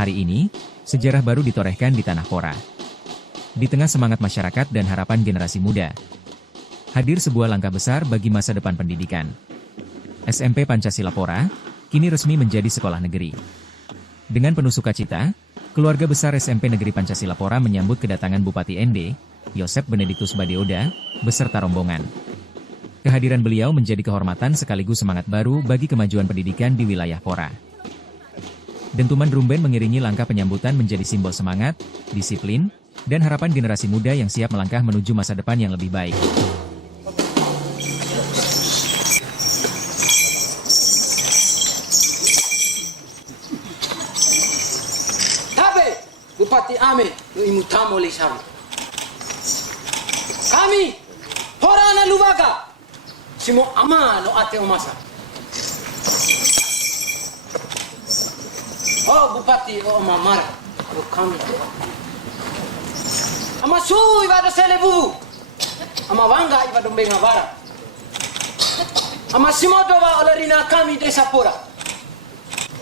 Hari ini, sejarah baru ditorehkan di Tanah Pora. Di tengah semangat masyarakat dan harapan generasi muda, hadir sebuah langkah besar bagi masa depan pendidikan. SMP Pancasila Pora, kini resmi menjadi sekolah negeri. Dengan penuh sukacita, keluarga besar SMP Negeri Pancasila Pora menyambut kedatangan Bupati ND, Yosep Benediktus Badeoda, beserta rombongan. Kehadiran beliau menjadi kehormatan sekaligus semangat baru bagi kemajuan pendidikan di wilayah Pora. Dentuman drum band mengiringi langkah penyambutan menjadi simbol semangat, disiplin, dan harapan generasi muda yang siap melangkah menuju masa depan yang lebih baik. Tabe, Bupati Ame, no imutamo lisami. Kami, Pora na Lubaga, simo ama no ate umasa. Oh Bupati, oh mamar, oh kami. Ama su ibado selebu, ama wanga ibado benga bara. Ama simoto wa olarina kami desa Pora.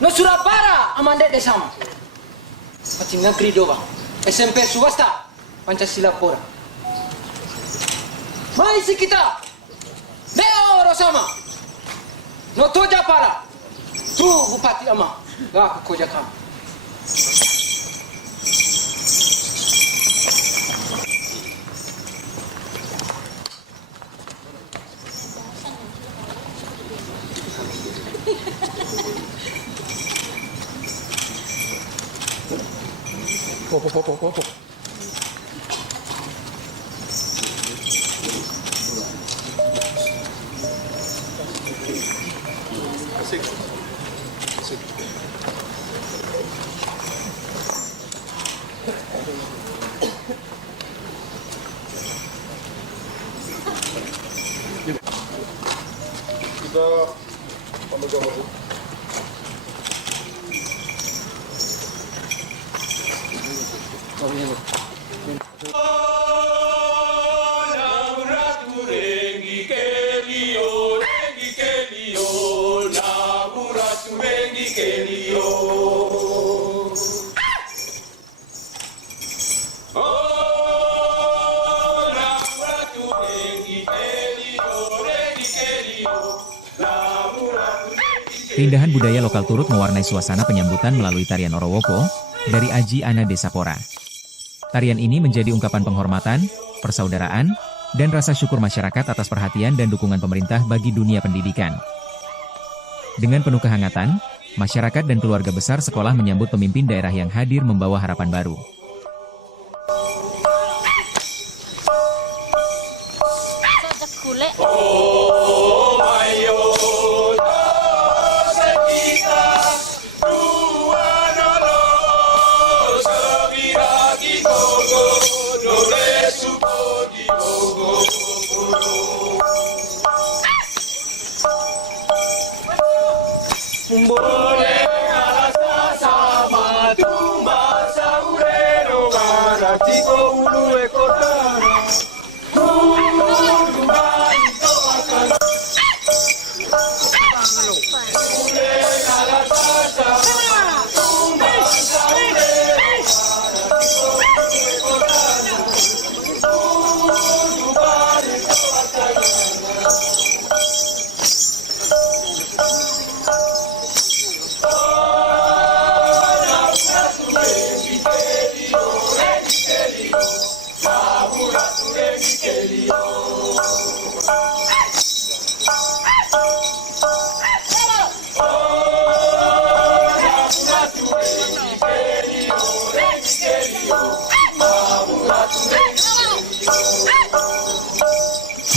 No Surabaya amande desa sama. Pati negeri doa, SMP swasta Pancasila Pora. Mai si kita, Leo Rosama, no toja para, tu Bupati ama, gak koja kami. Popo. Kita pemegang wajib. Keindahan budaya lokal turut mewarnai suasana penyambutan melalui tarian Orowoko dari Aji Ana Desa Pora. Tarian ini menjadi ungkapan penghormatan, persaudaraan, dan rasa syukur masyarakat atas perhatian dan dukungan pemerintah bagi dunia pendidikan. Dengan penuh kehangatan, masyarakat dan keluarga besar sekolah menyambut pemimpin daerah yang hadir membawa harapan baru.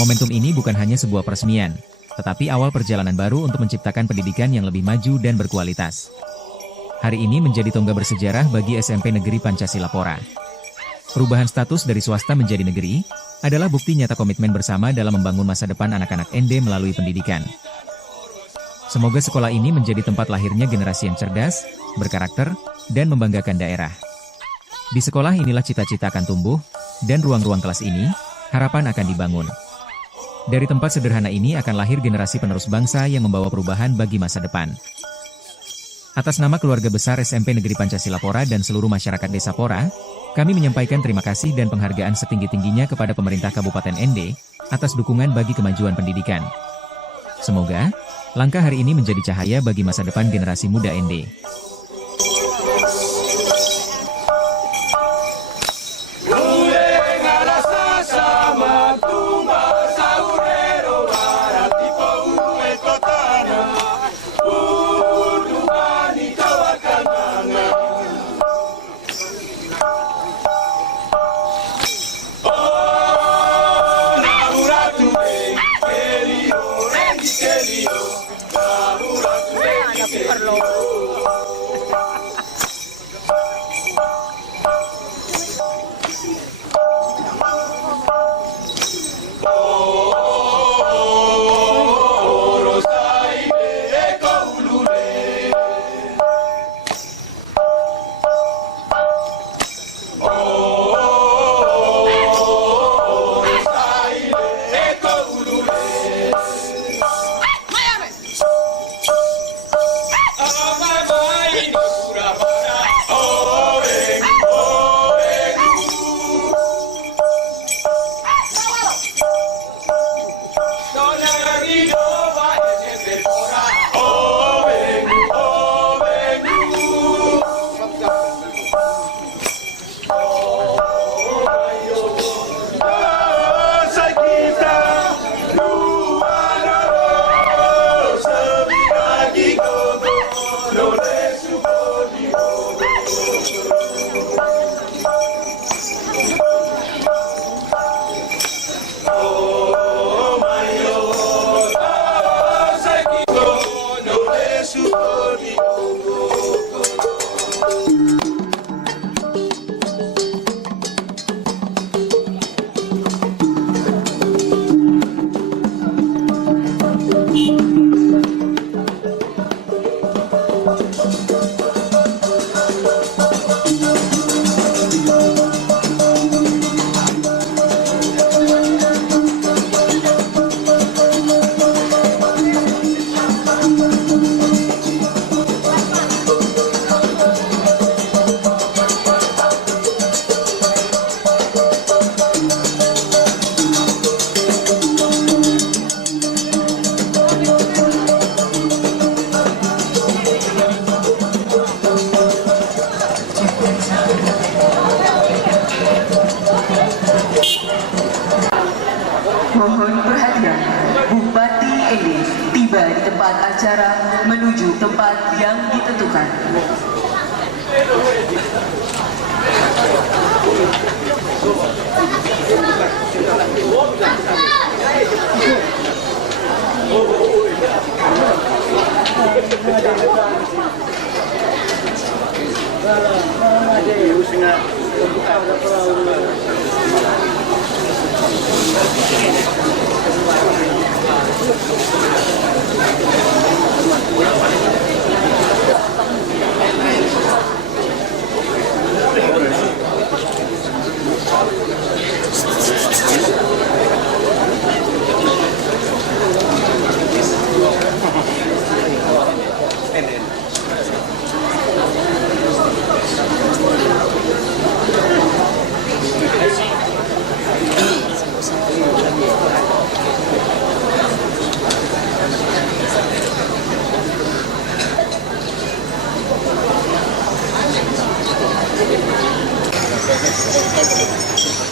Momentum ini bukan hanya sebuah peresmian, tetapi awal perjalanan baru untuk menciptakan pendidikan yang lebih maju dan berkualitas. Hari ini menjadi tonggak bersejarah bagi SMP Negeri Pancasila Pora. Perubahan status dari swasta menjadi negeri adalah bukti nyata komitmen bersama dalam membangun masa depan anak-anak ND melalui pendidikan. Semoga sekolah ini menjadi tempat lahirnya generasi yang cerdas, berkarakter, dan membanggakan daerah. Di sekolah inilah cita-cita akan tumbuh, dan ruang-ruang kelas ini, harapan akan dibangun. Dari tempat sederhana ini akan lahir generasi penerus bangsa yang membawa perubahan bagi masa depan. Atas nama keluarga besar SMP Negeri Pancasila Pora dan seluruh masyarakat Desa Pora, kami menyampaikan terima kasih dan penghargaan setinggi-tingginya kepada pemerintah Kabupaten ND, atas dukungan bagi kemajuan pendidikan. Semoga, langkah hari ini menjadi cahaya bagi masa depan generasi muda ND. Mohon perhatian, Bupati ND tiba di tempat acara menuju tempat yang ditentukan.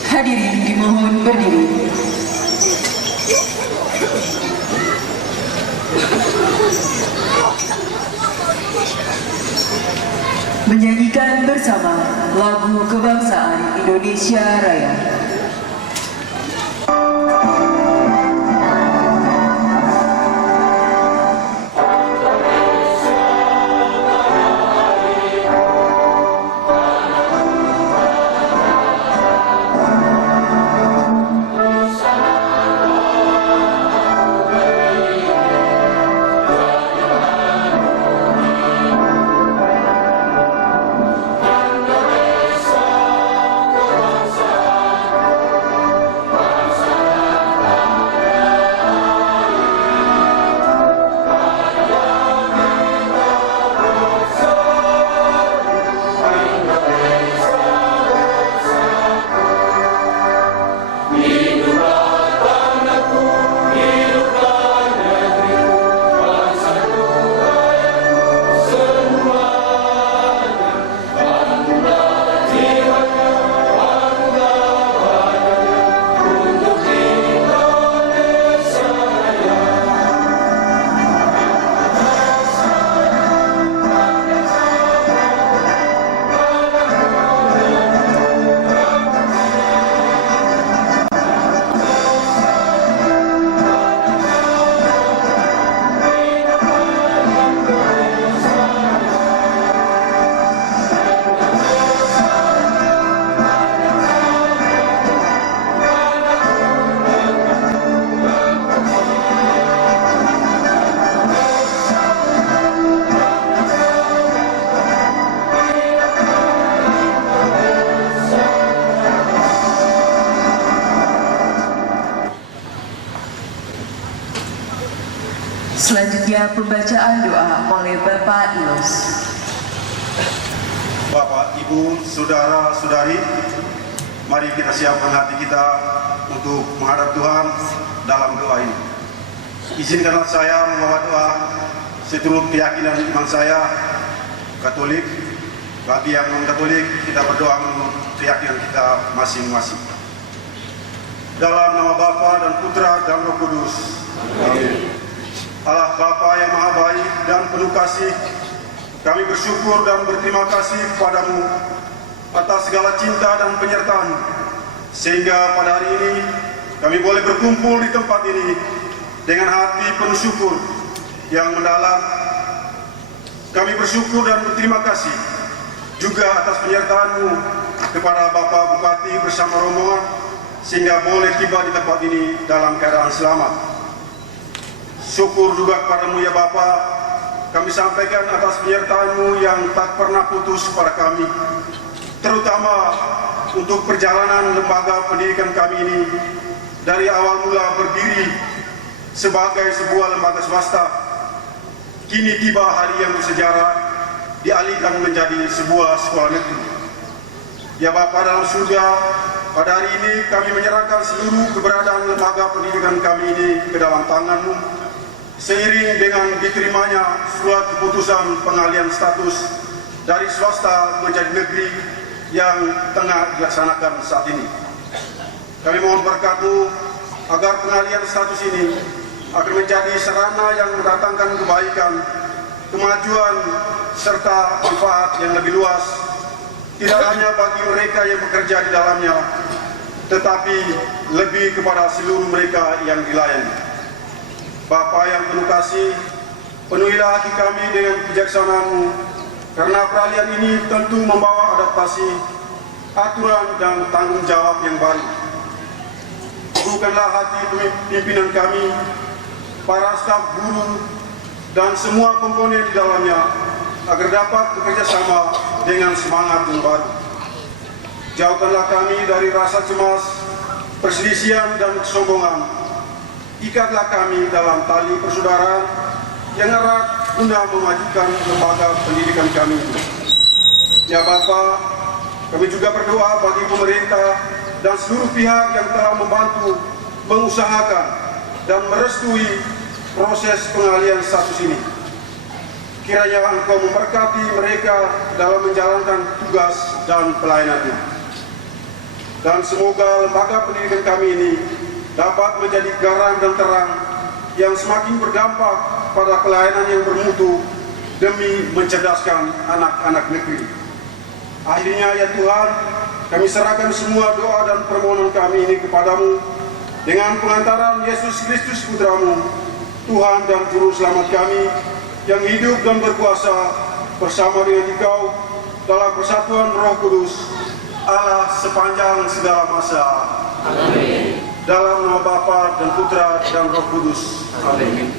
Hadirin dimohon berdiri. Menyanyikan bersama lagu kebangsaan Indonesia Raya. Selanjutnya pembacaan doa oleh Bapak Ilos. Bapak, Ibu, Saudara-saudari, mari kita siapkan hati kita untuk menghadap Tuhan dalam doa ini. Izinkanlah saya membawa doa seturut keyakinan iman saya, Katolik. Bagi yang non-Katolik, kita berdoa menurut keyakinan kita masing-masing. Dalam nama Bapa dan Putra dan Roh Kudus. Amin. Allah Bapa yang Maha Baik dan penuh kasih, kami bersyukur dan berterima kasih kepadamu atas segala cinta dan penyertaan, sehingga pada hari ini kami boleh berkumpul di tempat ini dengan hati penuh syukur yang mendalam. Kami bersyukur dan berterima kasih juga atas penyertaan-Mu kepada Bapak Bupati bersama rombongan, sehingga boleh tiba di tempat ini dalam keadaan selamat. Syukur juga kepadamu ya Bapa, kami sampaikan atas penyertaan-Mu yang tak pernah putus kepada kami, terutama untuk perjalanan lembaga pendidikan kami ini dari awal mula berdiri sebagai sebuah lembaga swasta, kini tiba hari yang bersejarah dialihkan menjadi sebuah sekolah negeri. Ya Bapa dalam surga, pada hari ini kami menyerahkan seluruh keberadaan lembaga pendidikan kami ini ke dalam tangan-Mu, seiring dengan diterimanya surat keputusan pengalihan status dari swasta menjadi negeri yang tengah dilaksanakan saat ini. Kami mohon berkat-Mu agar pengalihan status ini akan menjadi sarana yang mendatangkan kebaikan, kemajuan, serta manfaat yang lebih luas, tidak hanya bagi mereka yang bekerja di dalamnya, tetapi lebih kepada seluruh mereka yang dilayani. Bapa yang penuh kasih, penuhilah hati kami dengan kebijaksanaan-Mu, karena peralihan ini tentu membawa adaptasi, aturan dan tanggung jawab yang baru. Bukanlah hati pimpinan kami, para staf guru, dan semua komponen di dalamnya, agar dapat bekerja sama dengan semangat yang baru. Jauhkanlah kami dari rasa cemas, perselisihan, dan kesombongan. Ikatlah kami dalam tali persaudaraan yang erat guna memajukan lembaga pendidikan kami. Ya Bapa, kami juga berdoa bagi pemerintah dan seluruh pihak yang telah membantu, mengusahakan, dan merestui proses pengalihan status ini. Kiranya Engkau memberkati mereka dalam menjalankan tugas dan pelayanannya. Dan semoga lembaga pendidikan kami ini dapat menjadi garam dan terang yang semakin berdampak pada pelayanan yang bermutu demi mencerdaskan anak-anak negeri. Akhirnya ya Tuhan, kami serahkan semua doa dan permohonan kami ini kepadamu dengan pengantaran Yesus Kristus Putra-Mu, Tuhan dan Juru Selamat kami, yang hidup dan berkuasa bersama dengan Engkau dalam persatuan Roh Kudus, Allah sepanjang segala masa. Amin. Dalam nama Bapa dan Putra dan Roh Kudus. Amin.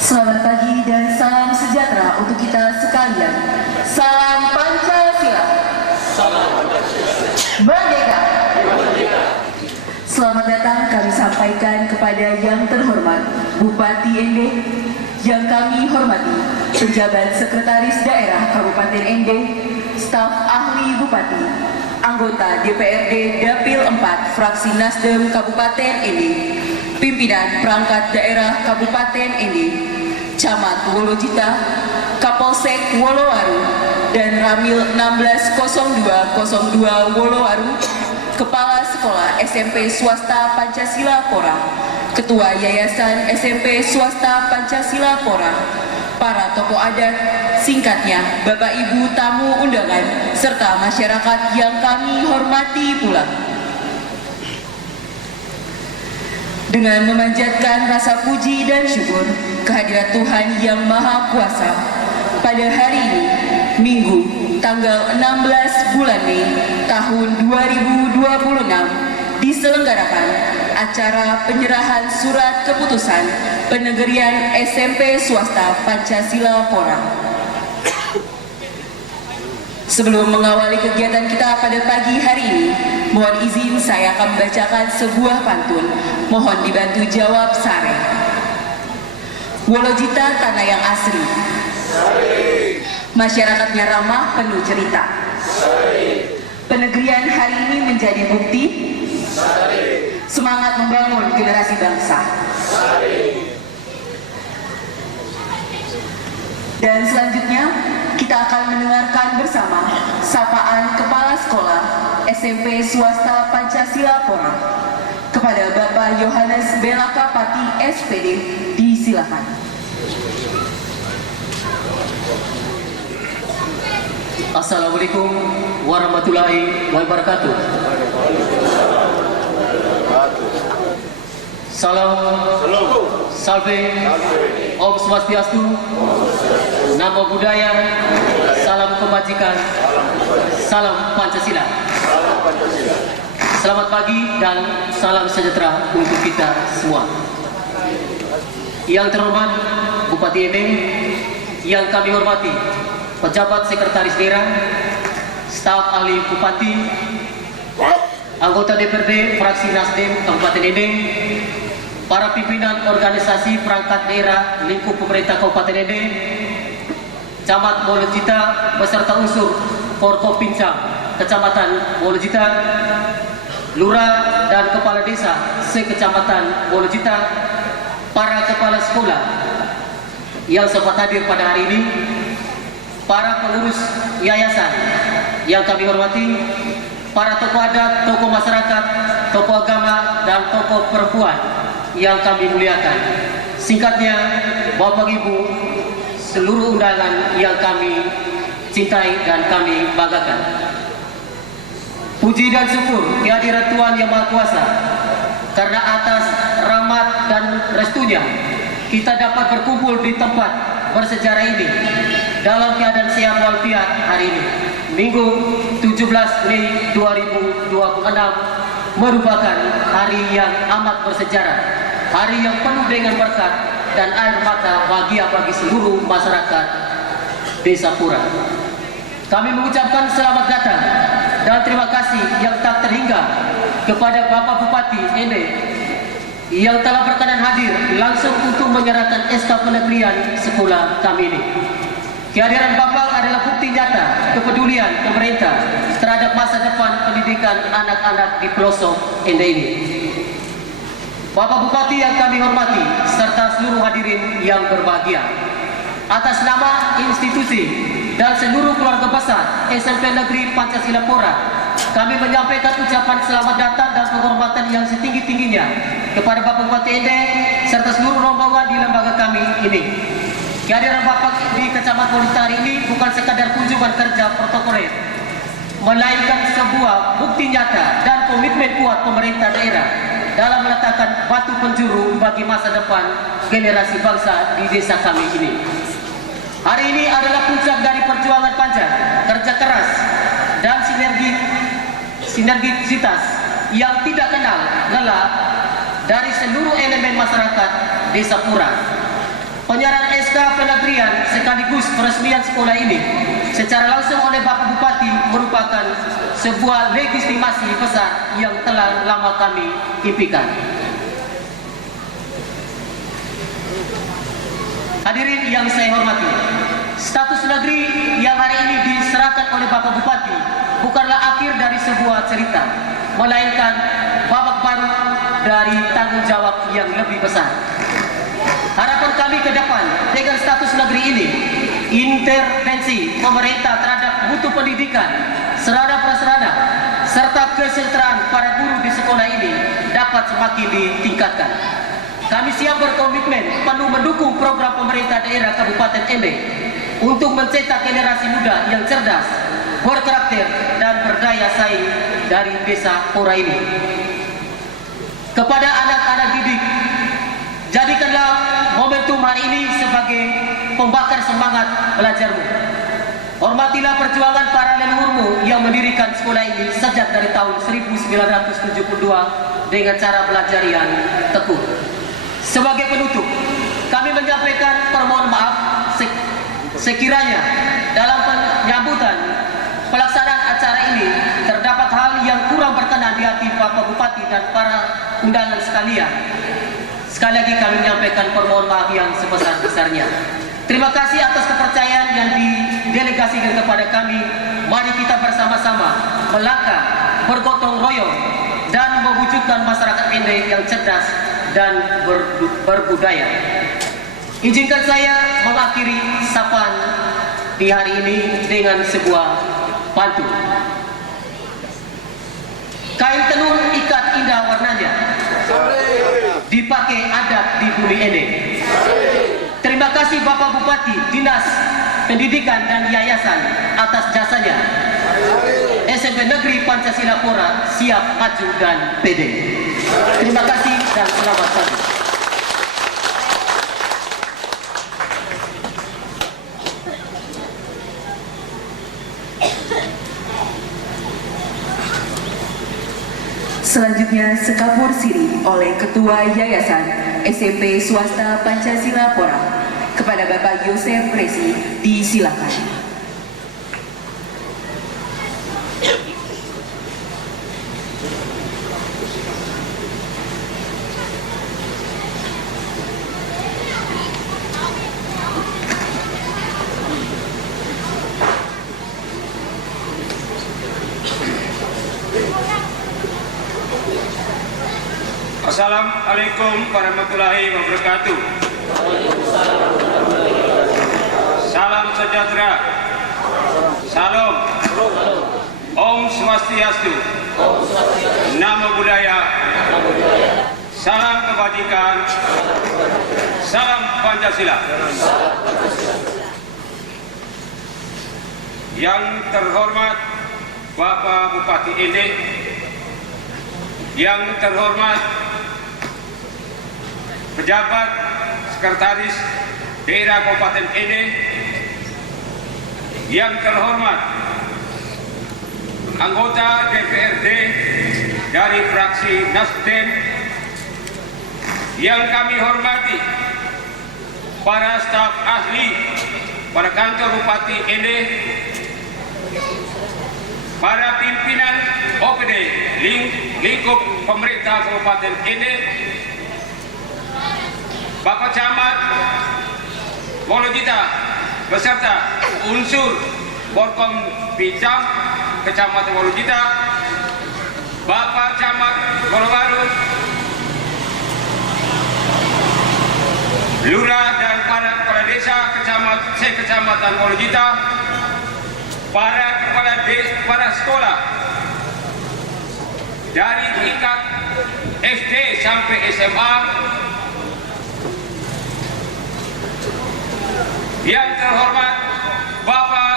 Selamat pagi dan salam sejahtera untuk kita sekalian. Salam Pancasila. Salam Pancasila. Merdeka. Merdeka. Selamat datang kami sampaikan kepada yang terhormat Bupati Ende, yang kami hormati pejabat sekretaris daerah Kabupaten Ende, staf ahli Bupati, anggota DPRD Dapil 4 Fraksi Nasdem Kabupaten Ende, pimpinan perangkat daerah Kabupaten Ende, Camat Wolojita, Kapolsek Wolowaru, dan Ramil 160202 Wolowaru, Kepala Sekolah SMP Swasta Pancasila Pora, Ketua Yayasan SMP Swasta Pancasila Pora, para tokoh adat, singkatnya Bapak Ibu tamu undangan, serta masyarakat yang kami hormati pula. Dengan memanjatkan rasa puji dan syukur kehadirat Tuhan yang Maha Kuasa, pada hari ini, Minggu, tanggal 16 bulan Mei tahun 2026, diselenggarakan acara penyerahan surat keputusan penegerian SMP Swasta Pancasila Pora. Sebelum mengawali kegiatan kita pada pagi hari ini, mohon izin saya akan membacakan sebuah pantun. Mohon dibantu jawab sare. Wolojita tanah yang asri. Masyarakatnya ramah, penuh cerita. Penegrian hari ini menjadi bukti semangat membangun generasi bangsa. Dan selanjutnya kita akan mendengarkan bersama sapaan Kepala Sekolah SMP Swasta Pancasila Pora. Kepada Bapak Yohanes Belaka Pati SPD, disilakan. Assalamualaikum warahmatullahi wabarakatuh. Salam, salve, Om Swastiastu, Namo Buddhaya, salam kebajikan, salam Pancasila. Selamat pagi dan salam sejahtera untuk kita semua. Yang terhormat Bupati Ebeng, yang kami hormati pejabat sekretaris daerah, staf ahli Bupati, anggota DPRD fraksi Nasdem Kabupaten Ebeng, para pimpinan organisasi perangkat daerah lingkup pemerintah Kabupaten Ebeng, Camat Wolojita beserta unsur Forkopincang Kecamatan Wolojita, Lurah dan Kepala Desa se-Kecamatan Wolojita, para kepala sekolah yang sempat hadir pada hari ini, para pengurus yayasan yang kami hormati, para tokoh adat, tokoh masyarakat, tokoh agama, dan tokoh perempuan yang kami muliakan. Singkatnya, Bapak Ibu, seluruh undangan yang kami cintai dan kami banggakan. Puji dan syukur kehadirat Tuhan Yang Maha Kuasa, karena atas rahmat dan restunya kita dapat berkumpul di tempat bersejarah ini dalam keadaan sehat walafiat hari ini, Minggu 17 Mei 2026, merupakan hari yang amat bersejarah, hari yang penuh dengan berkat dan air mata bahagia bagi seluruh masyarakat Desa Pura. Kami mengucapkan selamat datang dan terima kasih yang tak terhingga kepada Bapak Bupati Ende yang telah berkenan hadir langsung untuk menyerahkan SK penegrian sekolah kami ini. Kehadiran Bapak adalah bukti nyata kepedulian pemerintah terhadap masa depan pendidikan anak-anak di pelosok Ende ini. Bapak Bupati yang kami hormati serta seluruh hadirin yang berbahagia, atas nama institusi dan seluruh keluarga besar SMP Negeri Pancasila Pora, kami menyampaikan ucapan selamat datang dan penghormatan yang setinggi-tingginya kepada Bapak Bupati Ende serta seluruh rombongan di lembaga kami ini. Kehadiran Bapak di Kecamatan Wolojita hari ini bukan sekadar kunjungan kerja protokoler, melainkan sebuah bukti nyata dan komitmen kuat pemerintah daerah dalam meletakkan batu penjuru bagi masa depan generasi bangsa di desa kami ini. Hari ini adalah puncak dari perjuangan panjang, kerja keras, dan sinergisitas yang tidak kenal lelah dari seluruh elemen masyarakat Desa Pura. Penyerahan SK penegrian sekaligus peresmian sekolah ini secara langsung oleh Bapak Bupati merupakan sebuah legitimasi besar yang telah lama kami impikan. Hadirin yang saya hormati, status negeri yang hari ini diserahkan oleh Bapak Bupati bukanlah akhir dari sebuah cerita, melainkan babak baru dari tanggung jawab yang lebih besar. Harapan kami ke depan dengan status negeri ini, intervensi pemerintah terhadap mutu pendidikan, sarana prasarana, serta kesejahteraan para guru di sekolah ini dapat semakin ditingkatkan. Kami siap berkomitmen penuh mendukung program pemerintah daerah Kabupaten Ende untuk mencetak generasi muda yang cerdas, berkarakter, dan berdaya saing dari Desa Pora ini. Kepada anak-anak didik, jadikanlah momentum hari ini sebagai pembakar semangat belajarmu. Hormatilah perjuangan para leluhurmu yang mendirikan sekolah ini sejak dari tahun 1972 dengan cara belajar yang tekun. Sebagai penutup, kami menyampaikan permohonan maaf sekiranya dalam penyambutan dan para undangan sekalian, sekali lagi kami menyampaikan permohonan maaf yang sebesar-besarnya. Terima kasih atas kepercayaan yang didelegasikan kepada kami. Mari kita bersama-sama melangkah, bergotong royong, dan mewujudkan masyarakat Ende yang cerdas dan berbudaya. Izinkan saya mengakhiri sapaan di hari ini dengan sebuah pantun. Kain tenun ikat indah warnanya, dipakai adat di bumi Ende. Terima kasih Bapak Bupati, Dinas Pendidikan dan Yayasan atas jasanya. SMP Negeri Pancasila Pora siap maju dan pede. Terima kasih dan selamat pagi. Selanjutnya sekapur siri oleh Ketua Yayasan SMP Swasta Pancasila Pora kepada Bapak Yosef Resi, disilakan. Assalamualaikum warahmatullahi wabarakatuh. Salam sejahtera. Salam. Om Swastiastu. Namo Buddhaya. Salam kebajikan. Salam Pancasila. Yang terhormat Bapak Bupati Ende, yang terhormat pejabat sekretaris daerah Kabupaten Ende, yang terhormat anggota DPRD dari fraksi Nasdem, yang kami hormati para staf ahli pada kantor Bupati Ende, para pimpinan OPD lingkup pemerintah Kabupaten Ende, Bapak Camat Wolojita beserta unsur Borkom Bijam Kecamatan Wolojita, Bapak Camat Gorobaru, Lurah dan para kepala desa Kecamatan Wolojita, para kepala sekolah dari tingkat SD sampai SMA, yang terhormat Bapak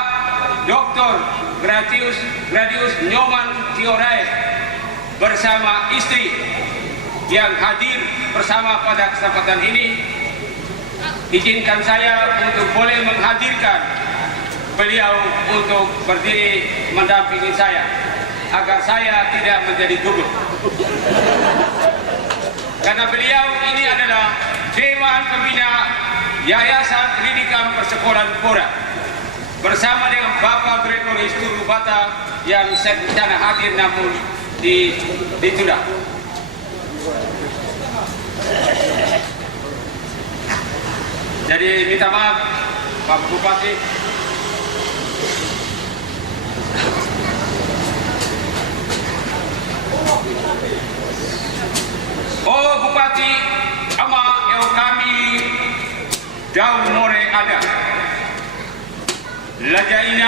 Dr. Gradius Nyoman Tiorae bersama istri yang hadir bersama pada kesempatan ini, izinkan saya untuk boleh menghadirkan beliau untuk berdiri mendampingi saya agar saya tidak menjadi gugup. Karena beliau ini adalah Dewan Pembina Yayasan Pendidikan Persekolahan Pora bersama dengan Bapak Gregoris Turubata yang secara hadir namun ditunda. Jadi minta maaf Bapak Bupati. Oh Bupati ama kami Daun More ada. Lajah ini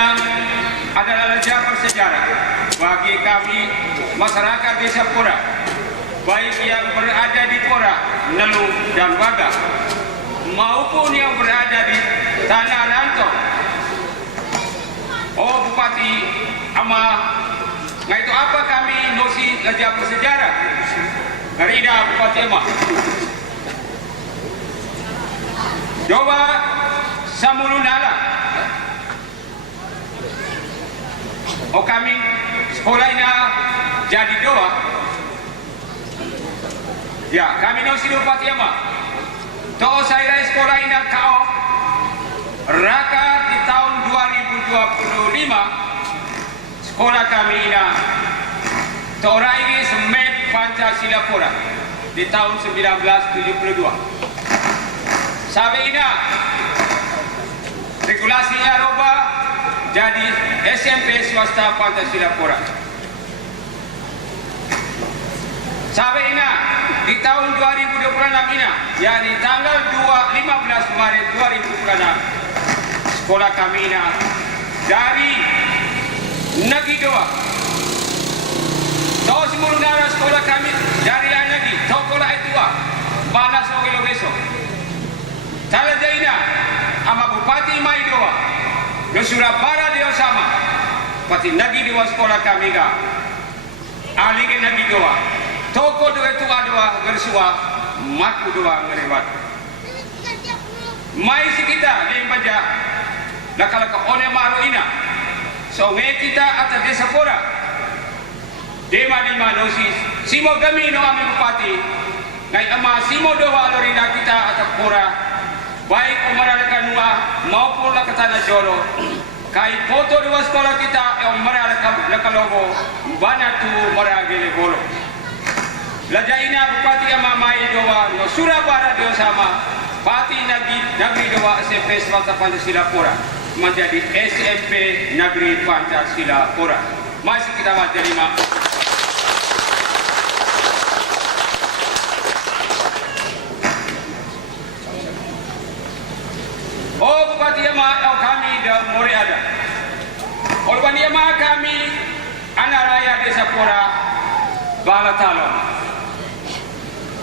adalah lajah bersejarah bagi kami masyarakat Desa Pora, baik yang berada di Pora, Nelu dan Baga, maupun yang berada di Tanah Rantau. Oh Bupati ama, nah itu apa kami nosi lajah bersejarah? Karina Bupati ama. Coba samulunala. Oh kami sekolah ini jadi doa. Ya kami nosi Bupati ama. Toh saya sekolah ini kau raka di tahun 2025 sekolah kami ini toh ini semet Pancasila di tahun 1972. Sampai ini regulasinya rubah jadi SMP swasta Pancasila. Sampai ini di tahun 2026 ini, yakni tanggal 15 Maret 2026, sekolah kami ini dari negeri doa. Tahu semua negara sekolah kami dari negeri, sekolah itu bana sogelo besok. Tala jaina ama Bupati Mai doa, no Surabaya dia sama, pati negeri doa sekolah kami ga, ahli ke negeri doa. Toko doa itu doa bersua, maku doa ngerewat. Mai si kita yang baca, nak kalau ke one malu ina, so kita atas desa pora, dema di manosis, simo kami no amin bupati, ngai ama simo doa lorina kita atas pora, baik umaralakan nuah maupun la tanah joro. Kai foto doa sekolah kita yang umaralakan lakalogo, banatu maragele bolo. Lajaina bupati amamai doa no Surabaya doa sama pati negeri doa SMP swasta Pancasila menjadi SMP Negeri Pancasila. Masih kita terima. Oh bupati ama kami dah more ada. Oleh ama kami anak raya desa Pora Balatalon.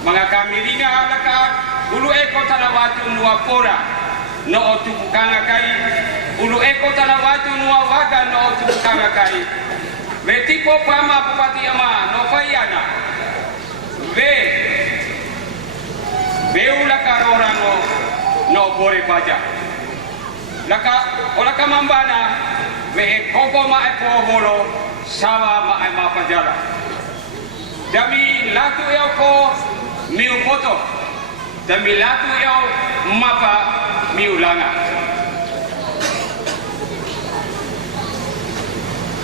Mga kami ringa alakat ulu eko talawatu nuwa pora no otu bukanga kai ulu eko talawatu nuwa waga no otu bukanga kai ve tipo pama bupati ama no fayana ve ula karorano no bore baja laka ola kamambana ve koko ma epo bolo sawa ma ema pajala dami latu yoko miu foto dan milatu yau mapa miu langa.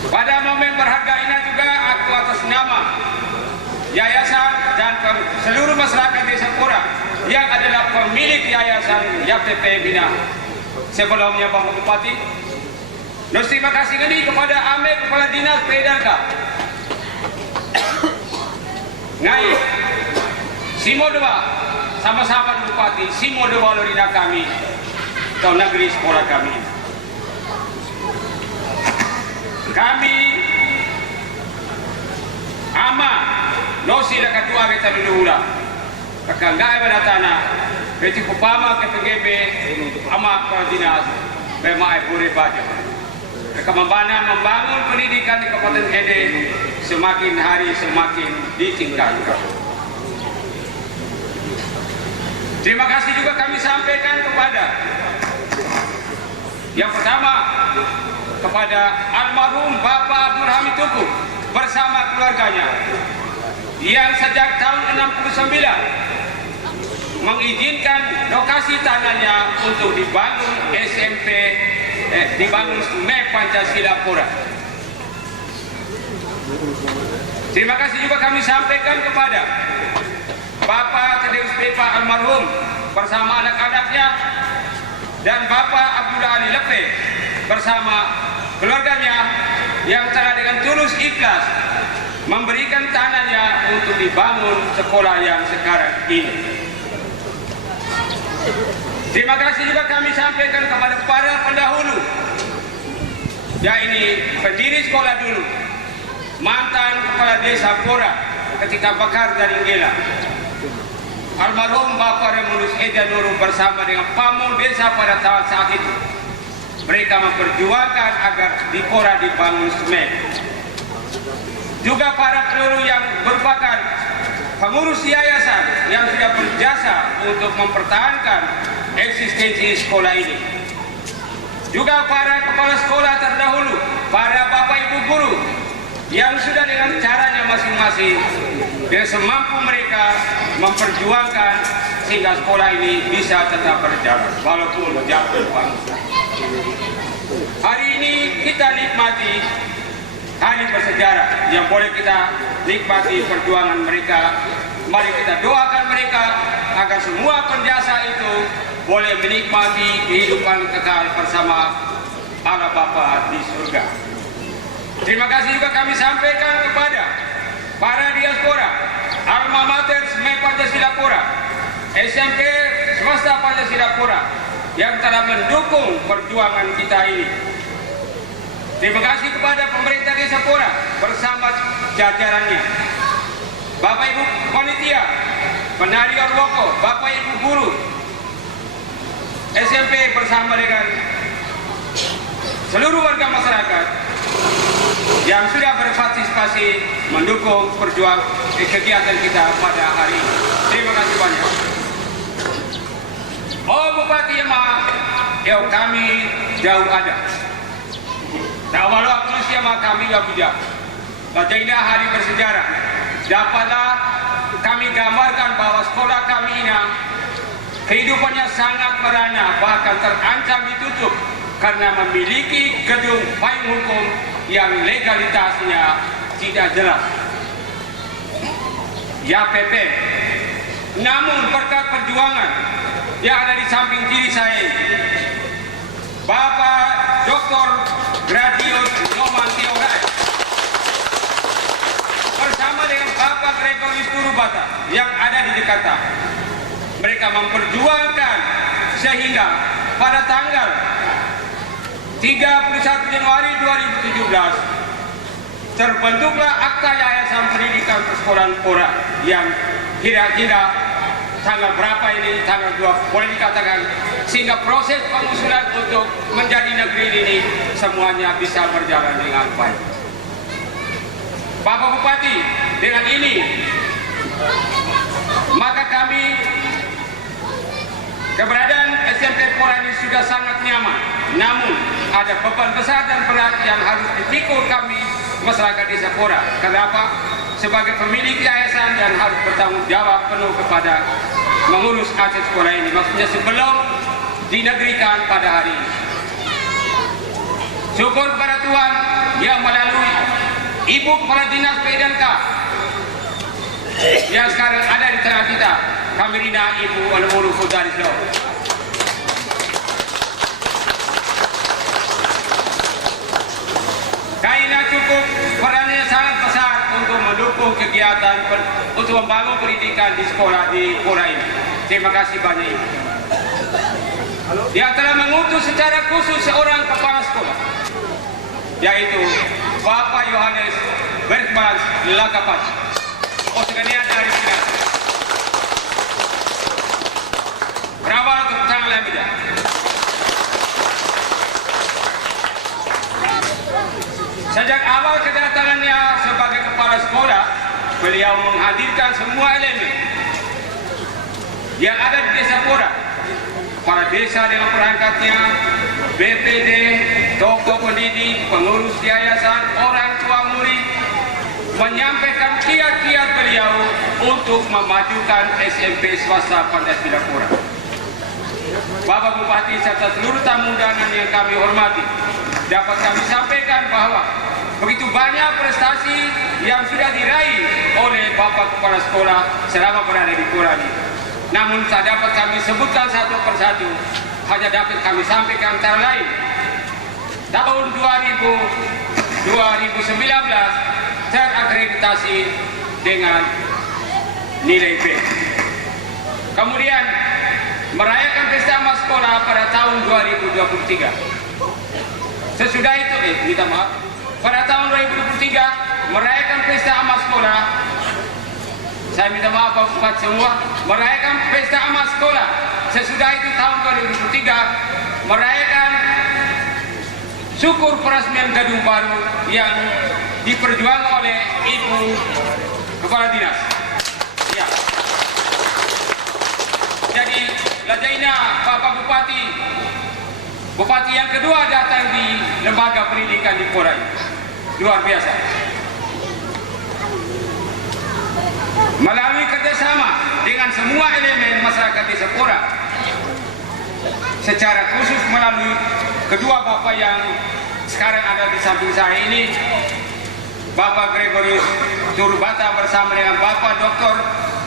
Pada momen berharga ini juga aku atas nama yayasan dan seluruh masyarakat desa Pora yang adalah pemilik yayasan YAPTP Bina sebelumnya Bapak Bupati. Terima kasih ini kepada Ame Kepala Dinas PDK Ngai Simo doa sama-sama Bupati Simo doa lorina kami atau negeri sekolah kami. Kami ama nosi dah kedua kita dulu lah. Kakak ngai pada tanah. Beti kupama ke PGB ama koordinat bema puri baca. Mereka membangun pendidikan di Kabupaten Ede semakin hari semakin ditingkatkan. Terima kasih juga kami sampaikan kepada yang pertama kepada almarhum Bapak Abdul Hamid Tuku bersama keluarganya yang sejak tahun 69 mengizinkan lokasi tanahnya untuk dibangun SMP dibangun SME Pancasila Pora. Terima kasih juga kami sampaikan kepada Bapak Kedeus Pepa almarhum bersama anak-anaknya dan Bapak Abdullah Ali Lepe bersama keluarganya yang telah dengan tulus ikhlas memberikan tanahnya untuk dibangun sekolah yang sekarang ini. Terima kasih juga kami sampaikan kepada para pendahulu, yakni pendiri sekolah dulu, mantan kepala desa Pora ketika Bakar dari Gela, almarhum Bapak Remulus Eda Nurul bersama dengan pamong desa pada saat itu. Mereka memperjuangkan agar di Pora dibangun SME. Juga para peluru yang merupakan pengurus yayasan yang sudah berjasa untuk mempertahankan eksistensi sekolah ini. Juga para kepala sekolah terdahulu, para bapak ibu guru yang sudah dengan caranya masing-masing dan semampu mereka memperjuangkan sehingga sekolah ini bisa tetap berjalan walaupun jatuh bangsa. Hari ini kita nikmati hari bersejarah yang boleh kita nikmati perjuangan mereka. Mari kita doakan mereka agar semua penjasa itu boleh menikmati kehidupan kekal bersama Allah Bapa di surga. Terima kasih juga kami sampaikan kepada para diaspora, alma mater SME Pancasilapura, SMP Swasta Pancasilapura yang telah mendukung perjuangan kita ini. Terima kasih kepada pemerintah Desa Pura bersama jajarannya, Bapak Ibu Panitia, Penari Orwoko, Bapak Ibu Guru, SMP bersama dengan seluruh warga masyarakat yang sudah berpartisipasi mendukung kegiatan kita pada hari ini. Terima kasih banyak. Oh Bupati Yama, kami jauh ada. Tak walau manusia kami gak bijak. Ini hari bersejarah. Dapatlah kami gambarkan bahwa sekolah kami ini kehidupannya sangat merana, bahkan terancam ditutup karena memiliki gedung payung hukum yang legalitasnya tidak jelas. Ya PP. Namun berkat perjuangan yang ada di samping kiri saya, Bapak Dr. Gradius Noman Tiogai bersama dengan Bapak Gregoris Turubata yang ada di Jakarta, mereka memperjuangkan sehingga pada tanggal 31 Januari 2017 terbentuklah Akta Yayasan Pendidikan Persekolahan Pura yang kira-kira tanggal berapa ini, tanggal 2 boleh dikatakan, sehingga proses pengusulan untuk menjadi negeri ini semuanya bisa berjalan dengan baik. Bapak Bupati, dengan ini maka kami keberadaan SMP Pura ini sudah sangat nyaman. Namun ada beban besar dan berat yang harus dipikul kami masyarakat Desa Pura. Kenapa? Sebagai pemilik yayasan dan harus bertanggung jawab penuh kepada mengurus aset sekolah ini. Maksudnya sebelum dinegerikan pada hari ini. Syukur kepada Tuhan yang melalui Ibu Kepala Dinas PDNK yang sekarang ada di tengah kita, kami Rina Ibu Al-Muru Fudarislo. Karena cukup perannya sangat besar untuk mendukung kegiatan untuk membangun pendidikan di sekolah di Pura ini. Terima kasih banyak Ibu. Dia telah mengutus secara khusus seorang kepala sekolah, yaitu Bapak Yohanes Berkman Lakapat. Osgania dari China. Berawal untuk tanggal meja. Sejak awal kedatangannya sebagai kepala sekolah, beliau menghadirkan semua elemen yang ada di Desa Pura, kepala desa dengan perangkatnya, BPD, tokoh pendidik, pengurus yayasan, orang tua murid, menyampaikan kiat-kiat beliau untuk memajukan SMP swasta Pancasilapura. Bapak Bupati serta seluruh tamu undangan yang kami hormati, dapat kami sampaikan bahwa begitu banyak prestasi yang sudah diraih oleh Bapak Kepala Sekolah selama berada di Pura ini. Namun tak dapat kami sebutkan satu persatu, hanya dapat kami sampaikan antara lain. Tahun 2019 terakreditasi dengan nilai B. Kemudian merayakan pesta amat sekolah pada tahun 2023. Sesudah itu, pada tahun 2023 merayakan pesta amat sekolah. Saya minta maaf Bapak semua, merayakan pesta amat sekolah. Sesudah itu tahun 2023 merayakan syukur peresmian gedung baru yang diperjuangkan oleh Ibu Kepala Dinas. Ya. Jadi, Lajaina Bapak Bupati, Bupati yang kedua datang di lembaga pendidikan di Pura ini. Luar biasa. Melalui kerjasama dengan semua elemen masyarakat Desa Pura, secara khusus melalui kedua bapak yang sekarang ada di samping saya ini, Bapak Gregorius Turbata bersama dengan Bapak Dr.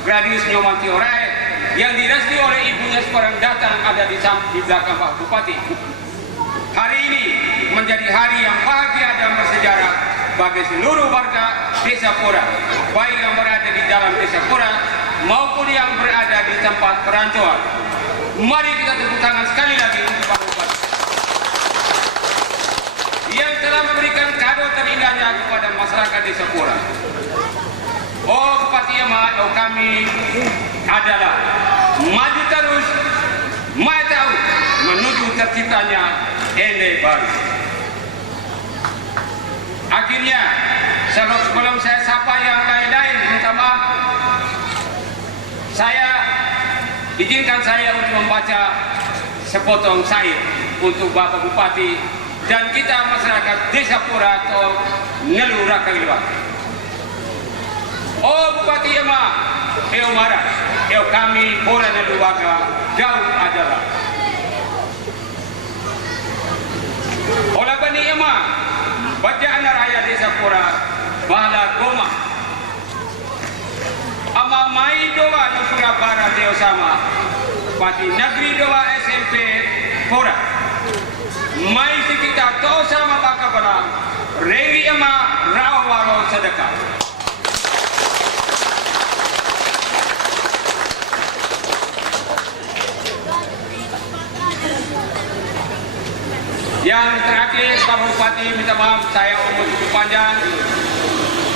Gradius Nyoman Tiorae yang direstui oleh ibunya seorang datang ada di belakang Pak Bupati. Hari ini menjadi hari yang bahagia dan bersejarah bagi seluruh warga Desa Pora, baik yang berada di dalam Desa Pora maupun yang berada di tempat perantauan. Mari kita tepuk tangan sekali lagi untuk Pak Bupati yang telah memberikan kado terindahnya kepada masyarakat Desa Pora. Oh Bupati Yama, oh kami adalah maju terus, maju tahu menuju terciptanya Ende baru. Akhirnya, sebelum saya sapa yang lain-lain, minta maaf, izinkan saya untuk membaca sepotong syair untuk Bapak Bupati dan kita masyarakat Desa Pora atau Nelu Rakaliwat. Oh Bupati Yama, eo marah, eo kami Pora Nelu Waga jauh adalah. Olah Bani Yama, bacaan raya Desa Pora, Bala Goma. Ama mai doa nusura bara deo sama, pati negeri doa SMP Pora. Mai kita to sama baka bala, rengi ama rawaro sedekah. Yang terakhir, Pak Bupati minta maaf saya umur cukup panjang.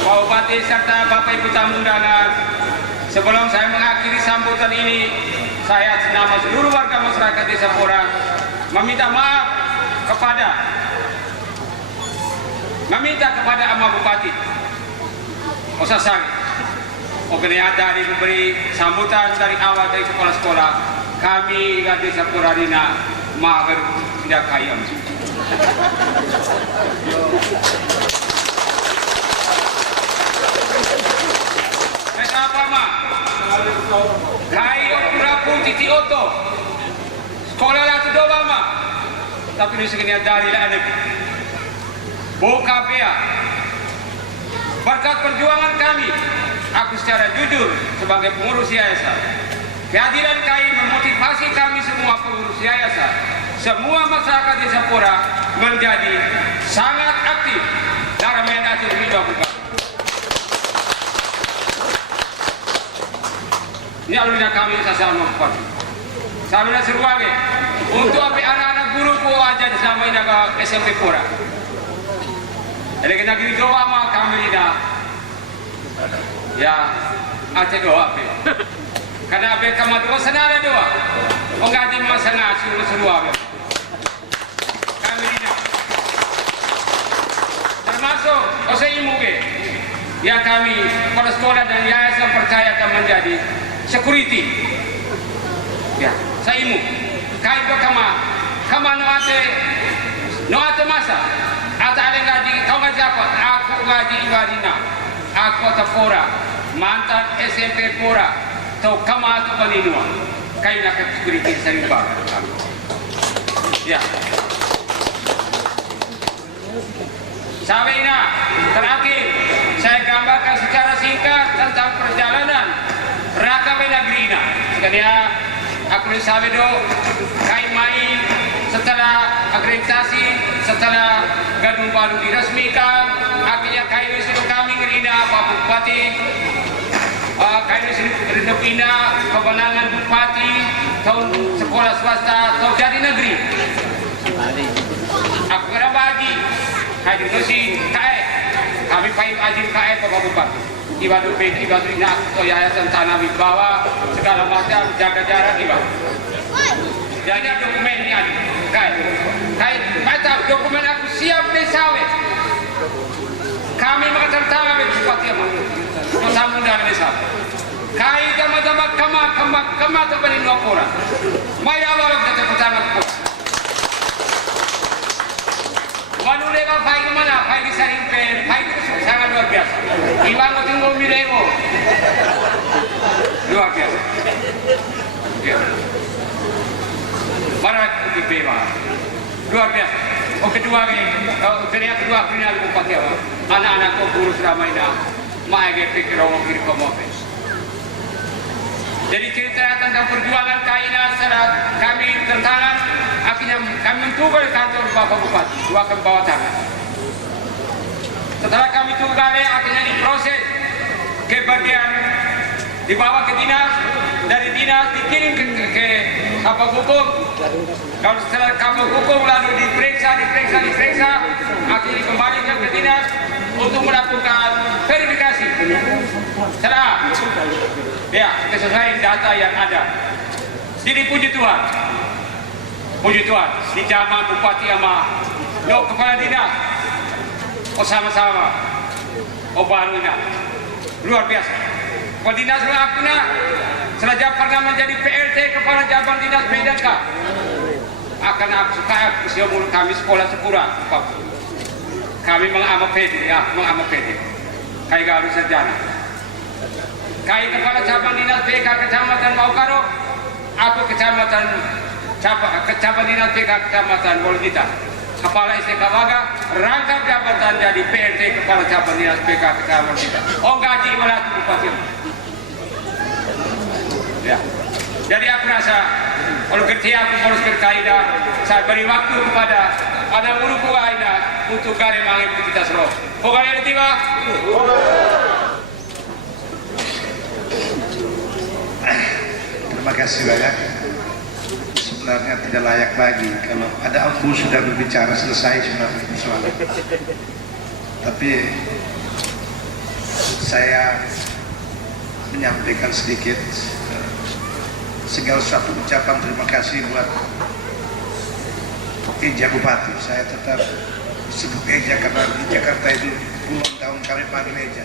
Pak Bupati serta Bapak Ibu tamu undangan, sebelum saya mengakhiri sambutan ini, saya atas nama seluruh warga masyarakat Desa Pora meminta maaf kepada Ama Bupati Osasari. Oke, ada diberi sambutan dari awal dari kepala sekolah. Kami di Desa Pora Rina mager tidak kaya. Apa mah? Kayo kurapun titi oto. Sekolah lah tu doa mah. Tapi ni segini dari lah anak. Buka pia. Berkat perjuangan kami, aku secara jujur sebagai pengurus yayasan. Kehadiran kami memotivasi kami semua pengurus yayasan, semua masyarakat Desa Pora menjadi sangat aktif dalam mengatur hidup kita. Ini alurnya kami sasama Bupati. Sambil seruange untuk anak-anak guru ko aja sama ini ke SMP Pora. Jadi kita gini doa mah kami dah. Ya, aja doa be. Karena be kamu doa senara doa. Pengaji masana seruange. Kami dah. Termasuk osaimu ke. Ya kami pada sekolah dan yayasan percaya akan menjadi security. Ya, saimu. Kait kama no ate masa. Ata ada ngaji, kau ngaji apa? Aku ngaji Ibarina. Aku ata Pora, mantan SMP Pora. Tau kama atu Baninua. Kait nak security sariba. Ya. Sampai terakhir saya gambarkan secara singkat tentang perjalanan Raka negeri ini. Sekalian aku sabe do kai mai setelah akreditasi, setelah Gadung Baru diresmikan, akhirnya kai sudah kami ngerina Pak Bupati, kai sudah pindah kewenangan Bupati, tahun sekolah swasta, tahun jadi negeri. Aku kira bagi kai di kai, kami paling ajin kai Pak Bupati. Ibadu peti, ibadu nak, atau yayasan tanah di bawah, segala macam, jaga jarak di bawah. Jadi dokumen ini ada, kata dokumen aku siap desawe. Kami mengatakan tangan di Bupati Yama, bersama dengan desa. Kai sama-sama kama terbalik dua orang. Maya Allah kita pertama. Walau lewat baik mana, baik di Sarimpen, baik itu sangat luar biasa. Ibango tinggal milemo, luar biasa. Barat di Bima, luar biasa. Oh kedua ni, ternyata kedua final Bupati Yama. anak-anak ko guru selama ini maage pikiran kiri komope. Jadi cerita tentang perjuangan Kaina saat kami tentangan, akhirnya kami mentugal kantor Bapak Bupati, dua ke bawah tangan. Setelah kami tugali, akhirnya diproses ke bagian, dibawa ke dinas, dari dinas dikirim ke kapal hukum. Kalau setelah kapal hukum lalu diperiksa, akhirnya dikembalikan ke dinas untuk melakukan verifikasi. Setelah ya, kesesuaian data yang ada. Jadi puji Tuhan, di zaman Bupati sama Kepala Dinas, sama-sama, baru ini, luar biasa. Kepala Dinas Luakuna, selajar pernah menjadi PLT Kepala Cabang Dinas PDK. Akan aku suka usia mulut kami sekolah Sepura, kami mengamak PD, kayak galu sarjana. Kai Kepala Cabang Dinas PK Kecamatan Maukaro, aku Kecamatan Dinas PK Kecamatan Bologita. Kepala SDK Waga, rangkap jabatan jadi PLT Kepala Cabang Dinas PK Kecamatan Bologita. Gaji melati bupati. Ya. Jadi aku rasa kalau kerja aku harus berkaidah, saya beri waktu kepada anak muridku Aina untuk kali mengikuti kita seluruh. Pokoknya tiba. Terima kasih banyak. Sebenarnya tidak layak lagi kalau ada Ambu sudah berbicara selesai sebenarnya soalnya. Tapi saya menyampaikan sedikit segala suatu ucapan terima kasih buat Eja Bupati. Saya tetap sebut Eja karena di Jakarta itu puluhan tahun kami panggil Eja.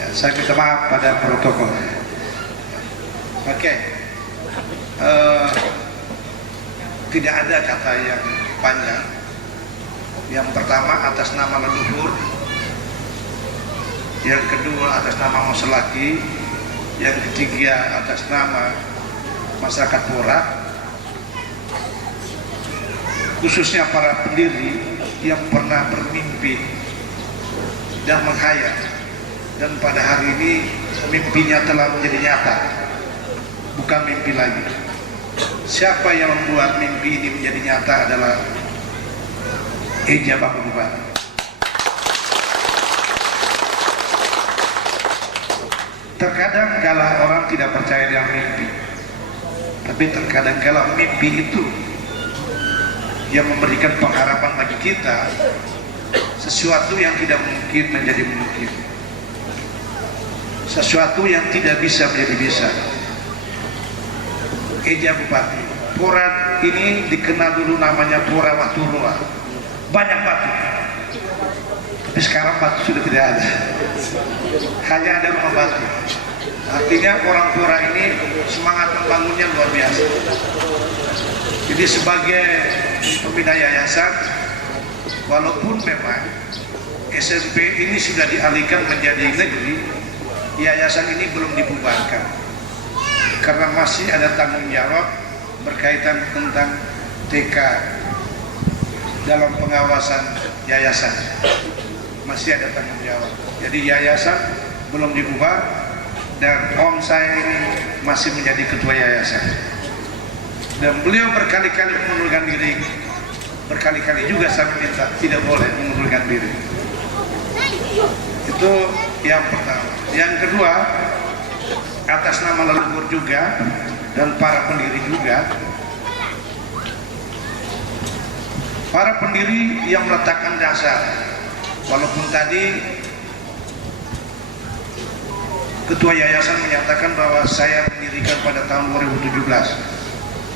Ya, saya minta maaf pada protokol. Oke. Tidak ada kata yang panjang. Yang pertama atas nama leluhur, yang kedua atas nama Moselaki, yang ketiga atas nama masyarakat Pora, khususnya para pendiri yang pernah bermimpi dan menghayal, dan pada hari ini mimpinya telah menjadi nyata, bukan mimpi lagi. Siapa yang membuat mimpi ini menjadi nyata adalah Eja Bapak Bupati. Terkadang kala orang tidak percaya dengan mimpi, tapi terkadang kala mimpi itu yang memberikan pengharapan bagi kita, sesuatu yang tidak mungkin menjadi mungkin, sesuatu yang tidak bisa menjadi bisa. Eja Bupati, Pora ini dikenal dulu namanya Pora Waturua, banyak batu, tapi sekarang batu sudah tidak ada, hanya ada rumah batu. Artinya orang Pora ini semangat membangunnya luar biasa. Jadi sebagai pembina yayasan, walaupun memang SMP ini sudah dialihkan menjadi negeri, yayasan ini belum dibubarkan karena masih ada tanggung jawab berkaitan tentang TK dalam pengawasan yayasan, masih ada tanggung jawab. Jadi yayasan belum dibubar dan om saya ini masih menjadi ketua yayasan, dan beliau berkali-kali mengundurkan diri. Berkali-kali juga saya minta tidak boleh mengundurkan diri. Itu yang pertama. Yang kedua, atas nama leluhur juga dan para pendiri juga, para pendiri yang meletakkan dasar. Walaupun tadi ketua yayasan menyatakan bahwa saya mendirikan pada tahun 2017,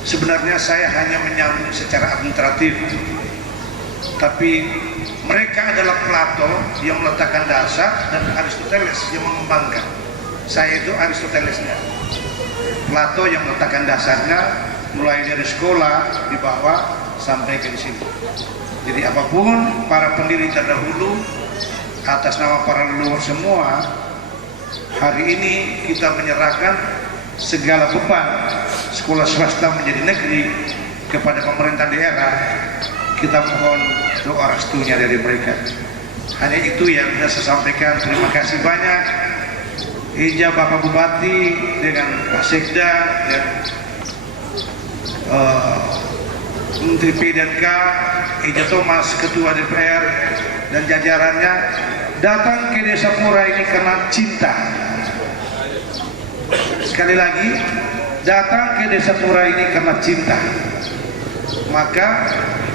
sebenarnya saya hanya menyambung secara administratif, tapi mereka adalah Plato yang meletakkan dasar dan Aristoteles yang mengembangkan. Saya itu Aristotelesnya, Plato yang meletakkan dasarnya, mulai dari sekolah di bawah sampai ke sini. Jadi apapun para pendiri terdahulu, atas nama para leluhur semua, hari ini kita menyerahkan segala beban sekolah swasta menjadi negeri kepada pemerintah daerah. Kita mohon doa restunya dari mereka. Hanya itu yang bisa saya sampaikan. Terima kasih banyak Eja Bapak Bupati dengan Pak Sekda dan Menteri PDNK, Eja Thomas Ketua DPR dan jajarannya datang ke Desa Pura ini karena cinta. Sekali lagi, datang ke Desa Pura ini karena cinta. Maka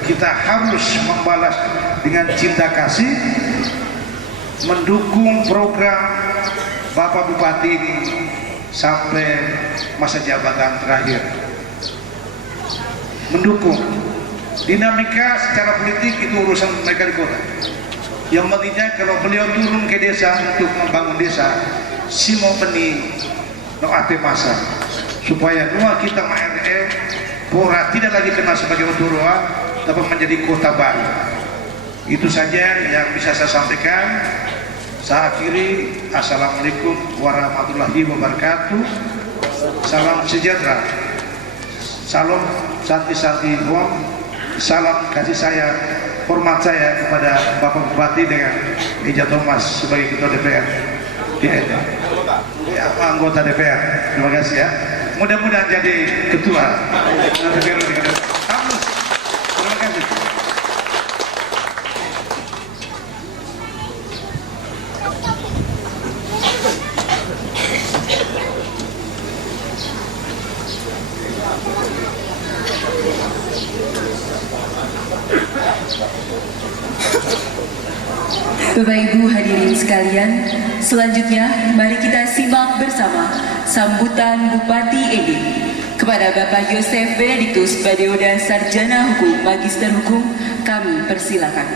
kita harus membalas dengan cinta kasih, mendukung program Bapak Bupati ini sampai masa jabatan terakhir. Mendukung. Dinamika secara politik itu urusan mereka di kota. Yang pentingnya kalau beliau turun ke desa untuk membangun desa, simo beni no ate masa, supaya dua kita MRE Pura tidak lagi kenal sebagai Oturoa, tapi menjadi kota baru. Itu saja yang bisa saya sampaikan. Saya akhiri. Assalamualaikum warahmatullahi wabarakatuh. Salam sejahtera. Salam santi wong. Salam kasih saya, hormat saya kepada Bapak Bupati dengan Eja Thomas sebagai Ketua DPR. Ya, anggota DPR. Terima kasih ya. Mudah-mudahan jadi Ketua DPR. Terima kasih. Bapak Ibu hadirin sekalian, selanjutnya mari kita simak bersama sambutan Bupati Ede kepada Bapak Yosef Benediktus Badeoda Sarjana Hukum Magister Hukum. Kami persilakan.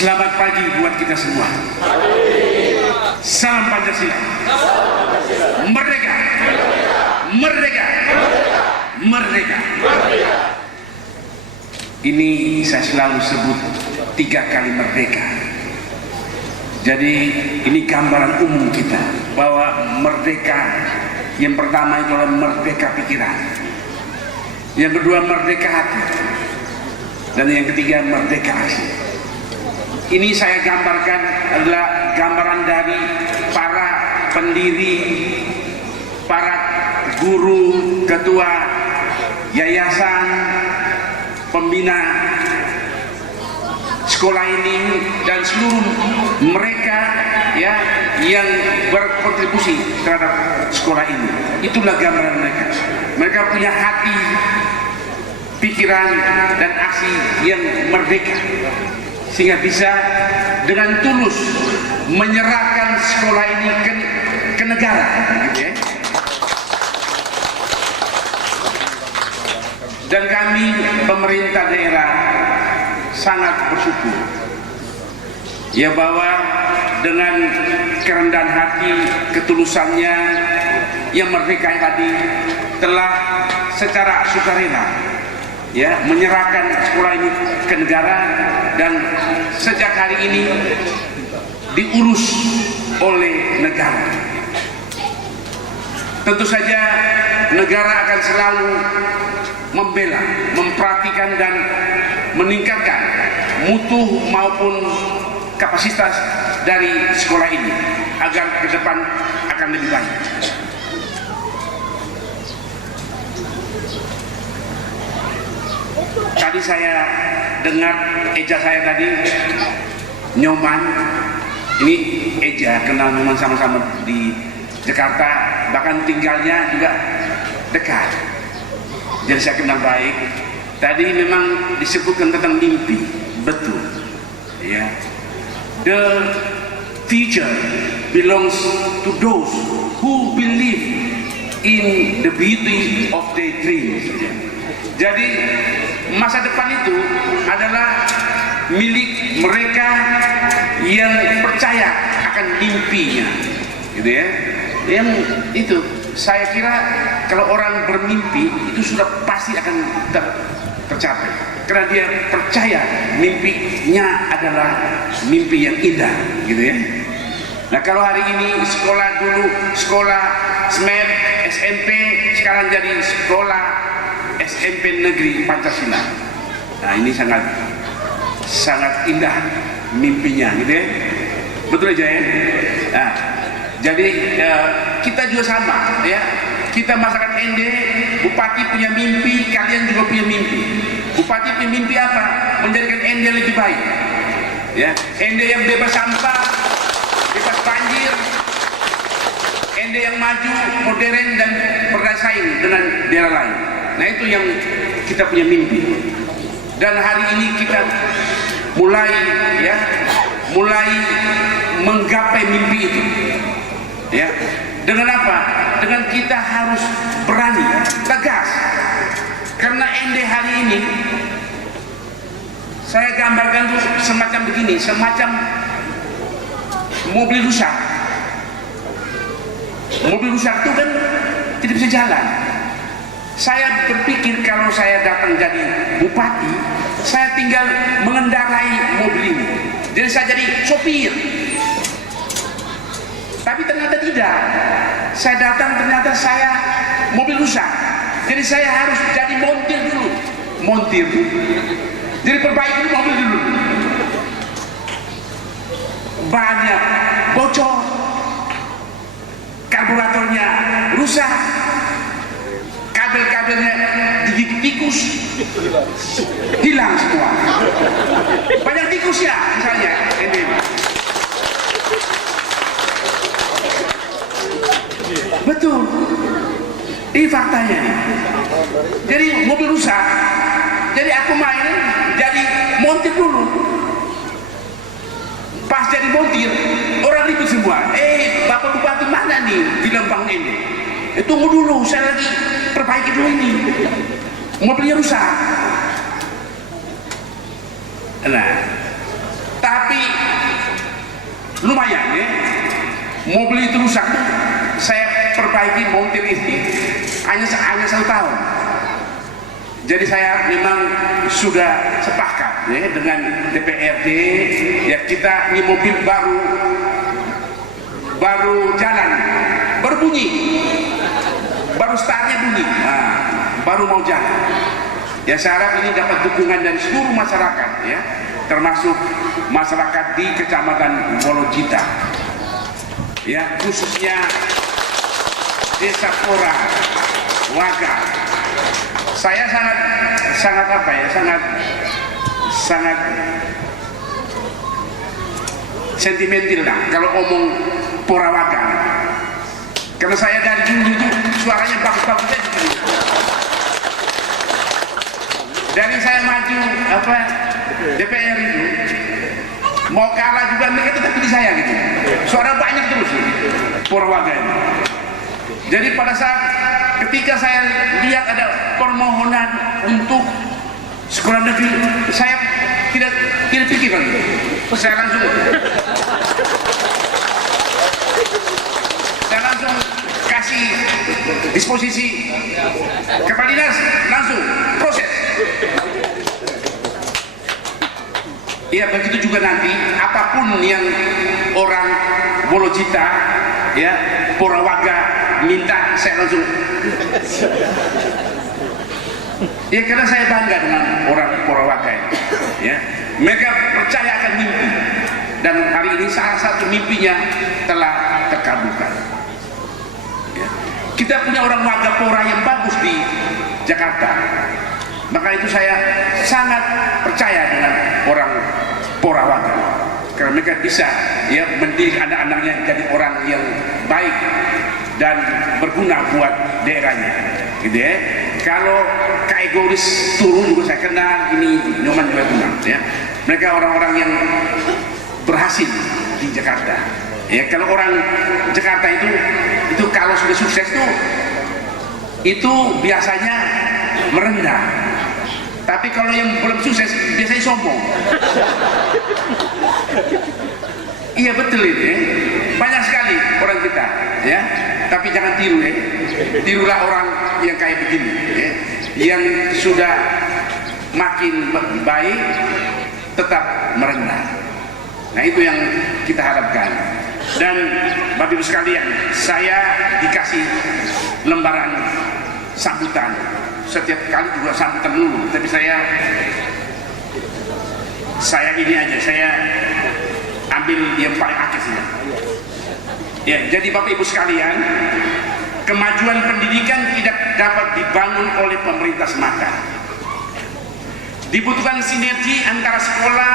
Selamat pagi buat kita semua. Salam Pancasila. Merdeka. Merdeka. Merdeka. Ini saya selalu sebut 3 kali merdeka. Jadi ini gambaran umum kita bahwa merdeka yang pertama itu adalah merdeka pikiran, yang kedua merdeka hati, dan yang ketiga merdeka aksi. Ini saya gambarkan adalah gambaran dari para pendiri, para guru, ketua yayasan, pembina sekolah ini dan seluruh mereka ya yang berkontribusi terhadap sekolah ini. Itulah gambaran mereka. Mereka punya hati, pikiran dan aksi yang merdeka, sehingga bisa dengan tulus menyerahkan sekolah ini ke negara, gitu ya. Dan kami pemerintah daerah sangat bersyukur ya bahwa dengan kerendahan hati, ketulusannya yang merdeka tadi telah secara sukarela ya menyerahkan sekolah ini ke negara, dan sejak hari ini diurus oleh negara. Tentu saja negara akan selalu membela, memperhatikan dan meningkatkan mutu maupun kapasitas dari sekolah ini agar ke depan akan lebih baik. Tadi saya dengar Eja saya tadi, Nyoman, ini Eja kenal Nyoman sama-sama di Jakarta, bahkan tinggalnya juga dekat. Jadi saya kenal baik. Tadi memang disebutkan tentang mimpi, betul. Ya, the future belongs to those who believe in the beauty of their dreams. Jadi masa depan itu adalah milik mereka yang percaya akan mimpinya, gitu ya. Yang itu saya kira kalau orang bermimpi itu sudah pasti akan tercapai karena dia percaya mimpinya adalah mimpi yang indah, gitu ya. Nah, kalau hari ini sekolah dulu sekolah SMEP, SMP, sekarang jadi sekolah SMP Negeri Pancasila. Nah, ini sangat indah mimpinya, gitu ya. Betul aja ya. Nah, jadi kita juga sama ya. Kita masyarakat ND, Bupati punya mimpi, kalian juga punya mimpi. Bupati punya mimpi apa? Menjadikan ND lebih baik. Ya, ND yang bebas sampah, bebas banjir, ND yang maju, modern dan bersaing dengan daerah lain. Nah, itu yang kita punya mimpi. Dan hari ini kita mulai menggapai mimpi itu. Ya. Dengan apa? Dengan kita harus berani, tegas. Karena ND hari ini saya gambarkan tuh semacam begini, semacam mobil rusak. Mobil rusak itu kan tidak bisa jalan. Saya berpikir kalau saya datang jadi bupati, saya tinggal mengendarai mobil ini. Jadi saya jadi sopir. Tapi ternyata tidak. Saya datang ternyata saya mobil rusak. Jadi saya harus jadi montir dulu. Montir. Jadi perbaiki mobil dulu. Banyak bocor. Karburatornya rusak. Kabel-kabelnya digigit tikus. Hilang semua. Banyak tikus ya misalnya. Betul, ini faktanya nih. Jadi mobil rusak, jadi aku main jadi montir dulu. Pas jadi montir, orang ribut semua. Bapak Bupati mana nih di Lembang ini? Tunggu dulu, saya lagi perbaiki dulu ini. Mobilnya rusak. Nah, tapi lumayan ya. Mobil itu rusak tuh. Saya perbaiki montir ini hanya 1 tahun. Jadi saya memang sudah sepakat ya, dengan DPRD ya, kita ini mobil baru jalan, baru bunyi, baru startnya bunyi, baru mau jalan. Ya, saya harap ini dapat dukungan dari seluruh masyarakat ya, termasuk masyarakat di Kecamatan Wolojita ya, khususnya Desa Pora, Waga. Saya sangat sentimental lah kalau ngomong Pora Waga. Karena saya dari dulu itu suaranya bagus-bagus aja gitu. Dari saya maju DPR itu mau kalah juga mereka tetap pilih saya gitu. Suara banyak terus Pora Waga ini. Jadi pada saat ketika saya lihat ada permohonan untuk sekolah negeri, saya tidak pikir lagi. Saya langsung kasih disposisi kepala dinas, langsung proses. Ya, begitu juga nanti apapun yang orang Wolojita ya, Pora Waga minta, saya langsung ya, karena saya bangga dengan orang Pora Waga ya. Mereka percaya akan mimpi, dan hari ini salah satu mimpinya telah terkabulkan ya. Kita punya orang Waga Pora yang bagus di Jakarta, maka itu saya sangat percaya dengan orang Pora Waga, karena mereka bisa ya mendidik anak-anaknya jadi orang yang baik dan berguna buat daerahnya, gitu ya. Kalau kaegois turun juga saya kenal, ini Nyoman juga kenal ya. Mereka orang-orang yang berhasil di Jakarta. Ya, kalau orang Jakarta itu kalau sudah sukses itu biasanya merendah. Tapi kalau yang belum sukses biasanya sombong. Iya, betul ini ya. Banyak sekali orang kita ya, tapi jangan tiru ya. Tirulah orang yang kayak begini ya, yang sudah makin baik, tetap merendah. Nah, itu yang kita harapkan. Dan Bapak Ibu sekalian, saya dikasih lembaran sambutan. Setiap kali juga sambutan dulu, tapi saya ini aja, saya ambil yang paling akhir saja. Ya, jadi Bapak Ibu sekalian, kemajuan pendidikan tidak dapat dibangun oleh pemerintah semata. Dibutuhkan sinergi antara sekolah,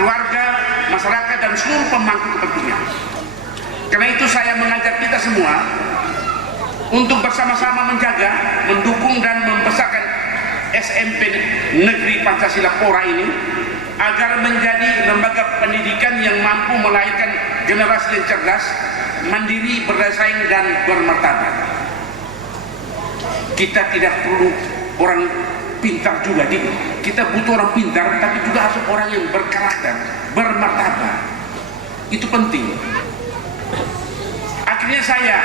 keluarga, masyarakat, dan seluruh pemangku kepentingan. Karena itu saya mengajak kita semua untuk bersama-sama menjaga, mendukung, dan membesarkan SMP Negeri Pancasila Pora ini agar menjadi lembaga pendidikan yang mampu melahirkan generasi yang cerdas, mandiri, bersaing, dan bermartabat. Kita tidak perlu orang pintar juga, kita butuh orang pintar, tapi juga harus orang yang berkarakter, bermartabat. Itu penting. Akhirnya saya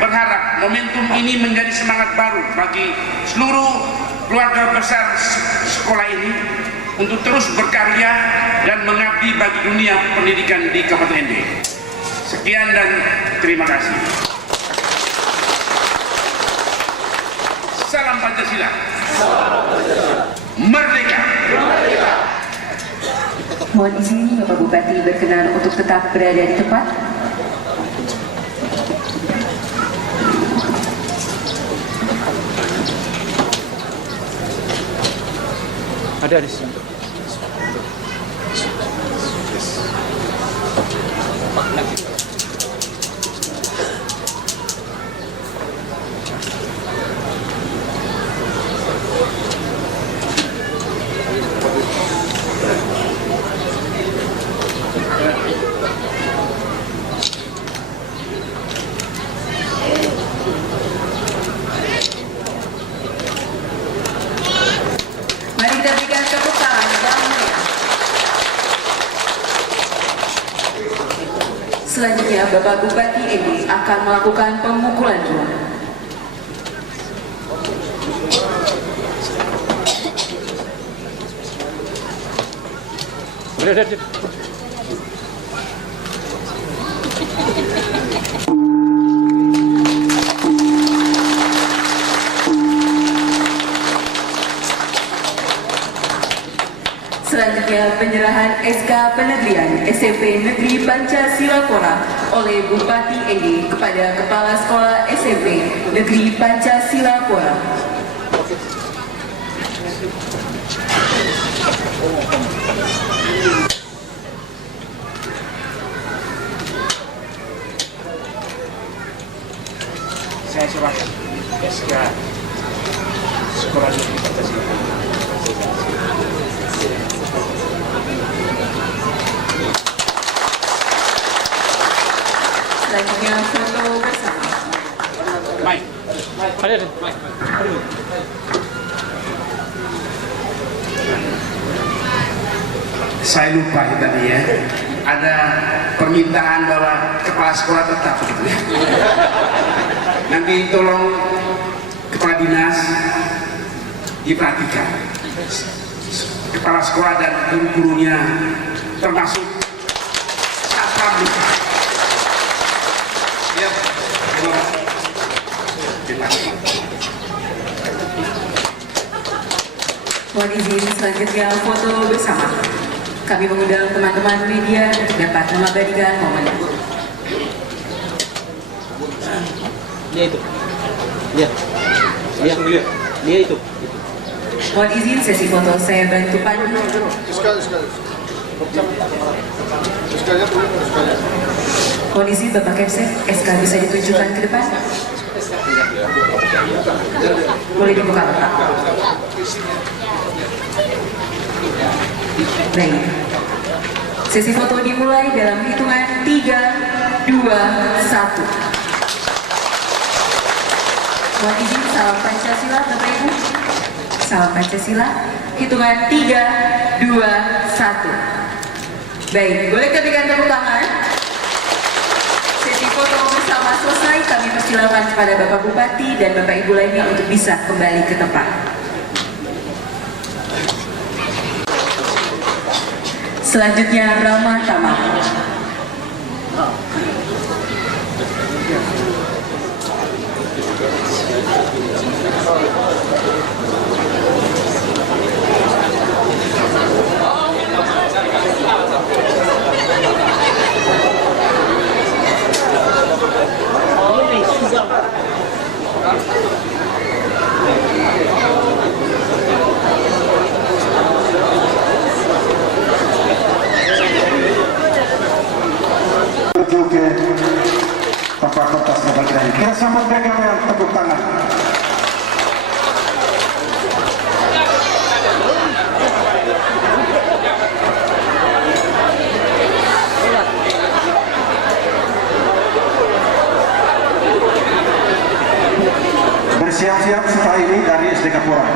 berharap momentum ini menjadi semangat baru bagi seluruh keluarga besar sekolah ini untuk terus berkarya dan mengabdi bagi dunia pendidikan di Kabupaten ND. Sekian dan terima kasih. Salam Pancasila. Merdeka. Mohon izin Bapak Bupati berkenan untuk tetap berada di tempat. Ada di sini. Mari kita berikan tepuk tangan yang meriah. Selanjutnya Bapak Bupati ND akan melakukan pemukulan drum. Selanjutnya penyerahan SK Penegrian SMP Negeri Pancasila Pora oleh Bupati ND kepada Kepala Sekolah SMP Negeri Pancasila Pora. Saya serahkan SK Sekolah Negeri Pancasila. Selanjutnya foto bersama. Baik. Saya lupa tadi ya, ada permintaan bahwa kepala sekolah tetap gitu ya. Nanti tolong kepala dinas diperhatikan, kepala sekolah dan guru-gurunya termasuk satpam. Ya, Mohon izin selanjutnya foto bersama. Kami mengundang teman-teman media untuk dapat mengabadikan momen. Dia itu. Lihat. Dia itu. Mohon izin sesi foto saya bantu pandu. Mohon izin Bapak Kepsek, SK bisa ditunjukkan ke depan. Boleh dibuka Bapak. Baik. Sesi foto dimulai dalam hitungan 3, 2, 1. Mohon izin salam Pancasila Bapak Ibu. Salam Pancasila. Hitungan 3, 2, 1. Baik, boleh kita berikan tepuk tangan. Sesi foto bersama selesai, kami persilakan kepada Bapak Bupati dan Bapak Ibu lainnya untuk bisa kembali ke tempat. Selanjutnya Rama Tama. Menuju ke tempat pentas kebagian. Kita sambut mereka dengan tepuk tangan. Bersiap-siap setelah ini dari SD Kapura.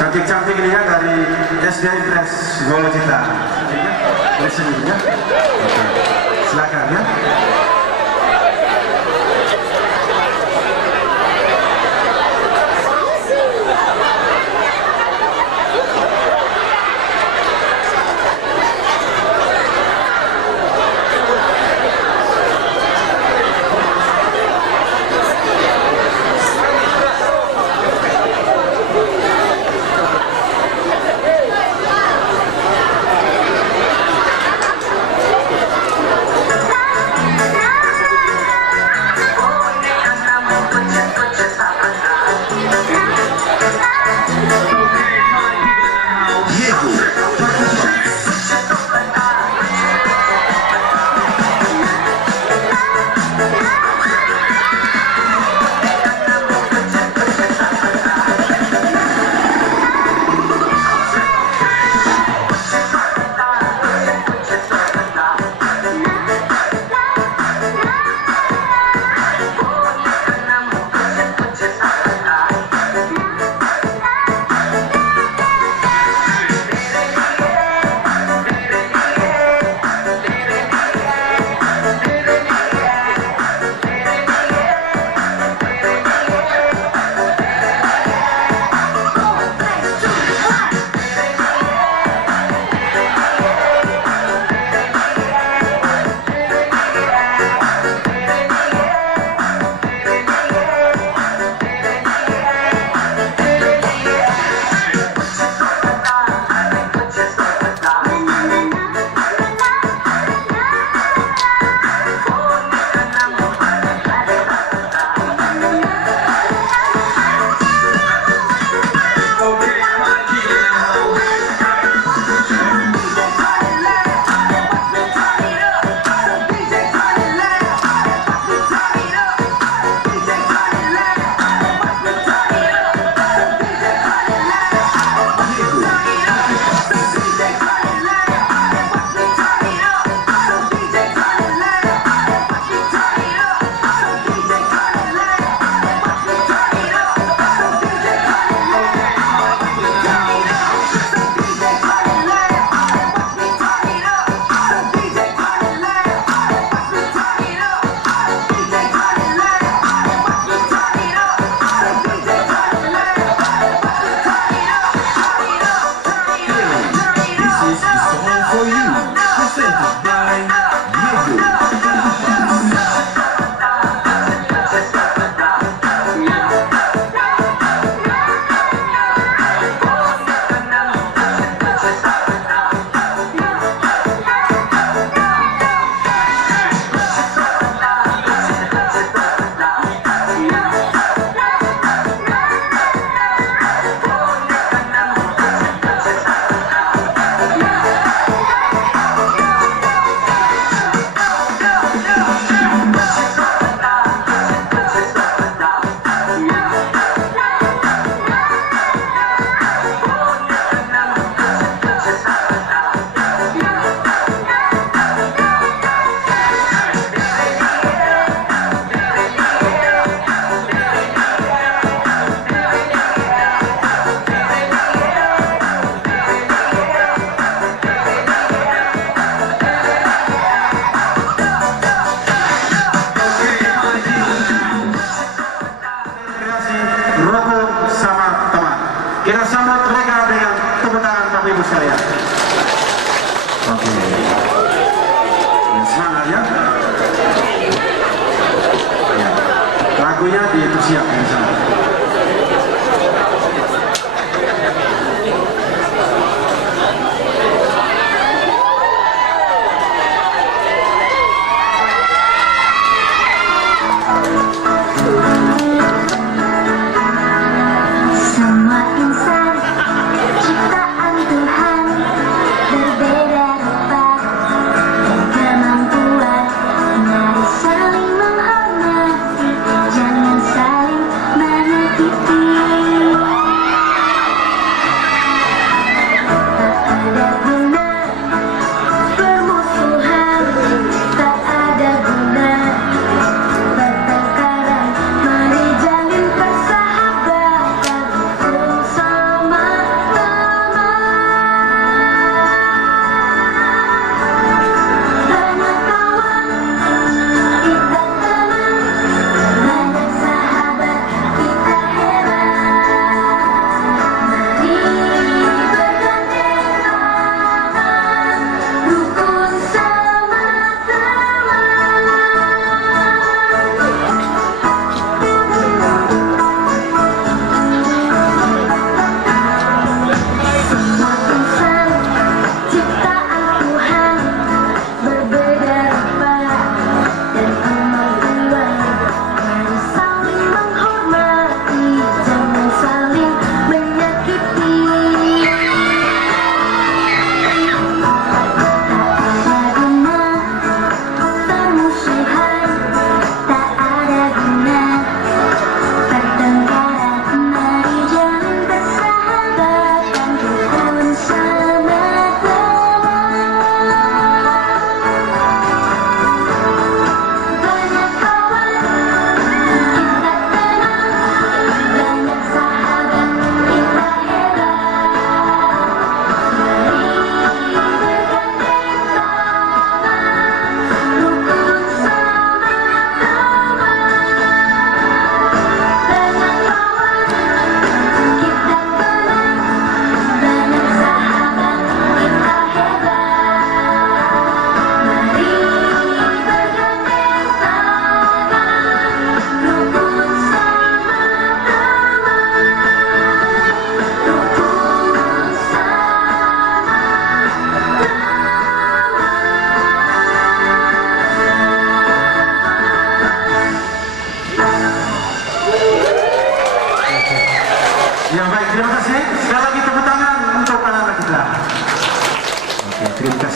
Cantik-cantik ini ya dari SD Impres Golocita. Boleh senyum ya? Oke. Silakan ya. Nah,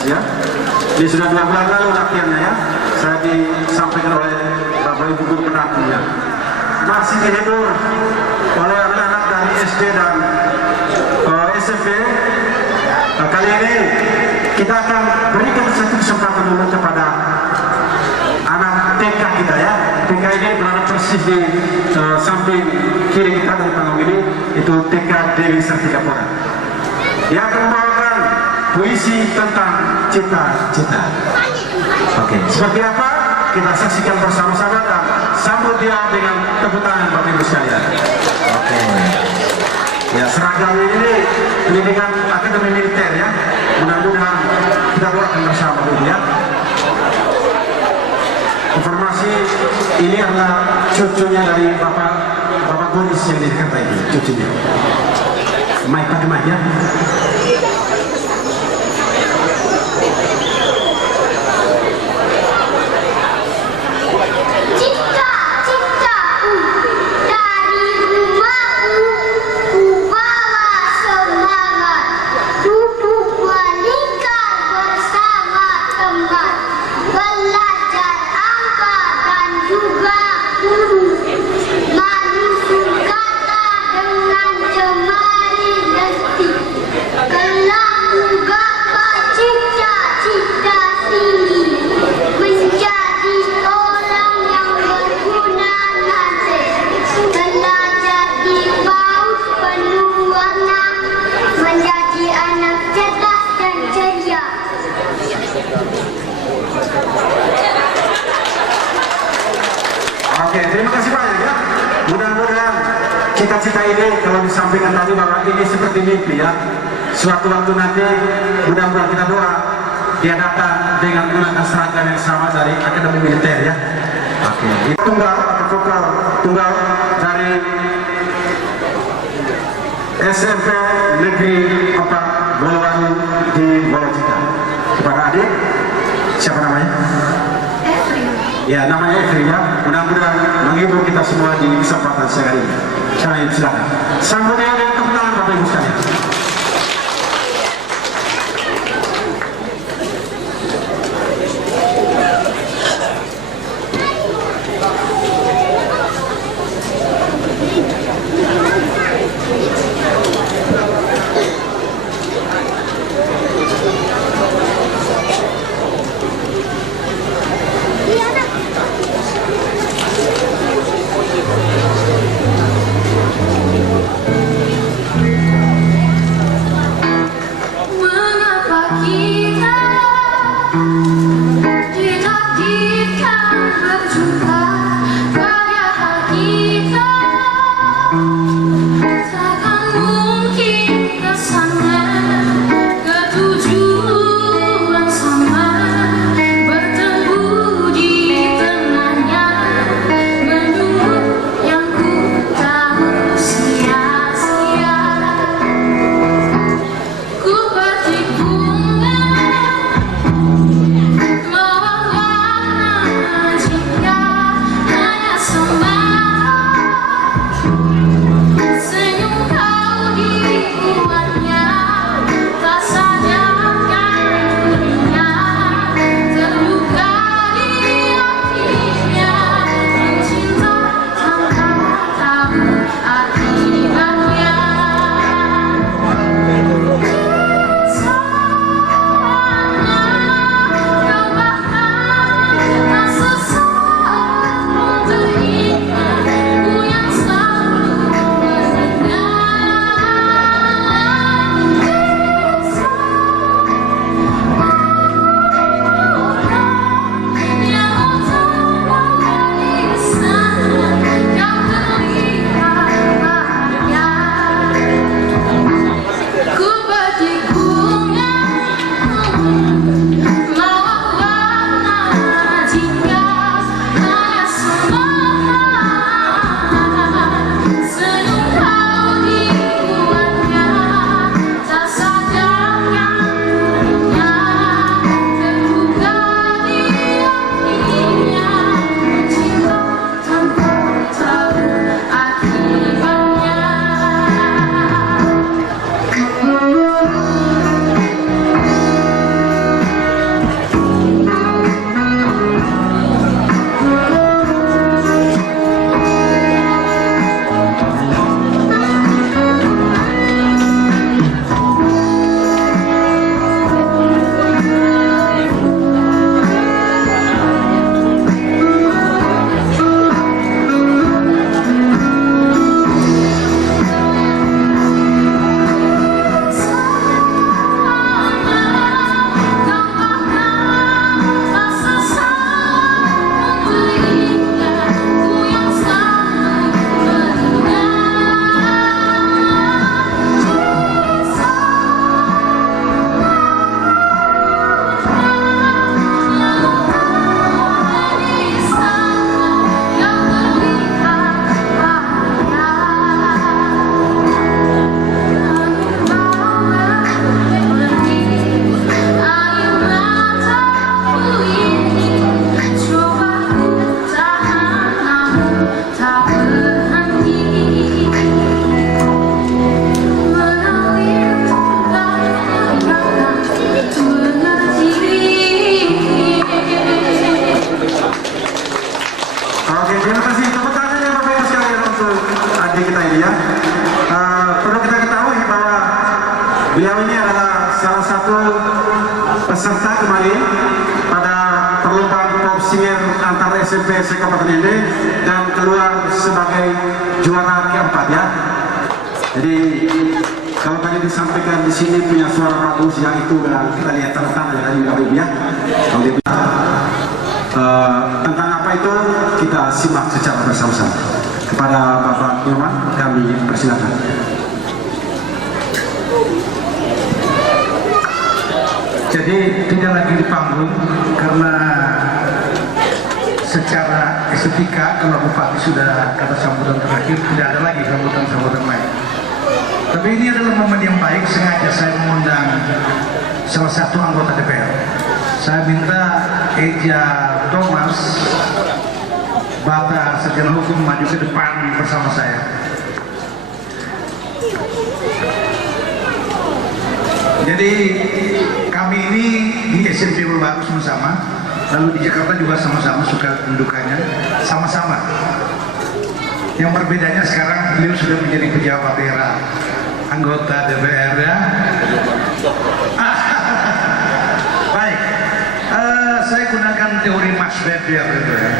ya. Ini sudah 2 bulan lalu latihannya ya. Saya disampaikan oleh Bapak Ibu guru penampinya. Masih dihibur oleh anak-anak dari SD dan SMP. Kali ini kita akan berikan satu kesempatan dulu kepada anak TK kita ya. TK ini berada persis di samping kiri kita dari panggung ini, itu TK Dewi Sartika. Dia akan membawakan puisi tentang cita-cita. Oke, seperti apa? Kita saksikan bersama-sama dan sambut dia dengan tepuk tangan Bapak Ibu sekalian. Oke. Ya, seragam ini pendidikan akademi militer ya. Mudah-mudahan kita doakan bersama Ibu ya. Informasi ini adalah cucunya dari Bapak Bonis yang di dekat ini, cucunya. Mic pakai mic ya. Oke, terima kasih banyak ya. Mudah-mudahan cita-cita ini kalau disampaikan tadi bahwa ini seperti mimpi ya. Suatu waktu nanti mudah-mudahan kita doa dia datang dengan menggunakan seragam yang sama dari akademi militer ya. Oke, itu tunggal atau vokal tunggal dari SMP Negeri 4 Bolowangi di Bolocita. Kepada adik, siapa namanya? Ya, namanya Efri ya. Mudah-mudahan menghibur kita semua di kesempatan siang ini. Silakan. Sambut dengan tepuk tangan Bapak Ibu sekalian. Beliau ini adalah salah satu peserta kemarin pada perlombaan pop singer antar SMP Kabupaten Ende dan keluar sebagai juara keempat ya. Jadi kalau tadi disampaikan di sini punya suara bagus yang itu kita lihat tanda-tanda dari Habib ya. Tentang apa itu kita simak secara bersama-sama. Kepada Bapak Nyoman kami persilakan. Jadi tidak lagi di panggung karena secara estetika kalau Bupati sudah kata sambutan terakhir tidak ada lagi sambutan-sambutan lain. Tapi ini adalah momen yang baik, sengaja saya mengundang salah satu anggota DPR. Saya minta Eja Thomas, Bapak Sarjana Hukum, maju ke depan bersama saya. Jadi kami ini di SMP Baru sama-sama, lalu di Jakarta juga sama-sama suka pendudukannya, sama-sama. Yang berbedanya sekarang beliau sudah menjadi pejabat daerah, anggota DPR ya. Baik, saya gunakan teori Max Weber itu ya.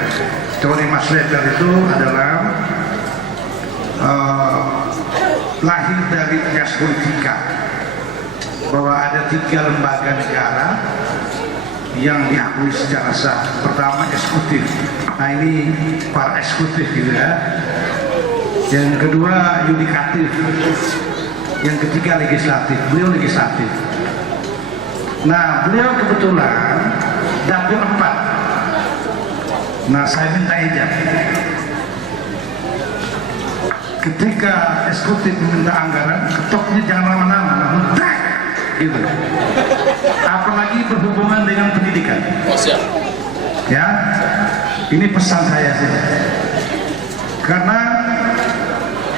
Teori Max Weber itu adalah lahir dari Trias Politika, bahwa ada 3 lembaga negara yang diakui secara sah. Pertama eksekutif, nah ini para eksekutif gitu ya. Yang kedua yudikatif, yang ketiga legislatif. Beliau legislatif. Nah beliau kebetulan dapil 4. Nah saya minta ijab. Ketika eksekutif meminta anggaran, ketoknya jangan lama-lama, gitu. Apalagi berhubungan dengan pendidikan. Ya, ini pesan saya sih. Karena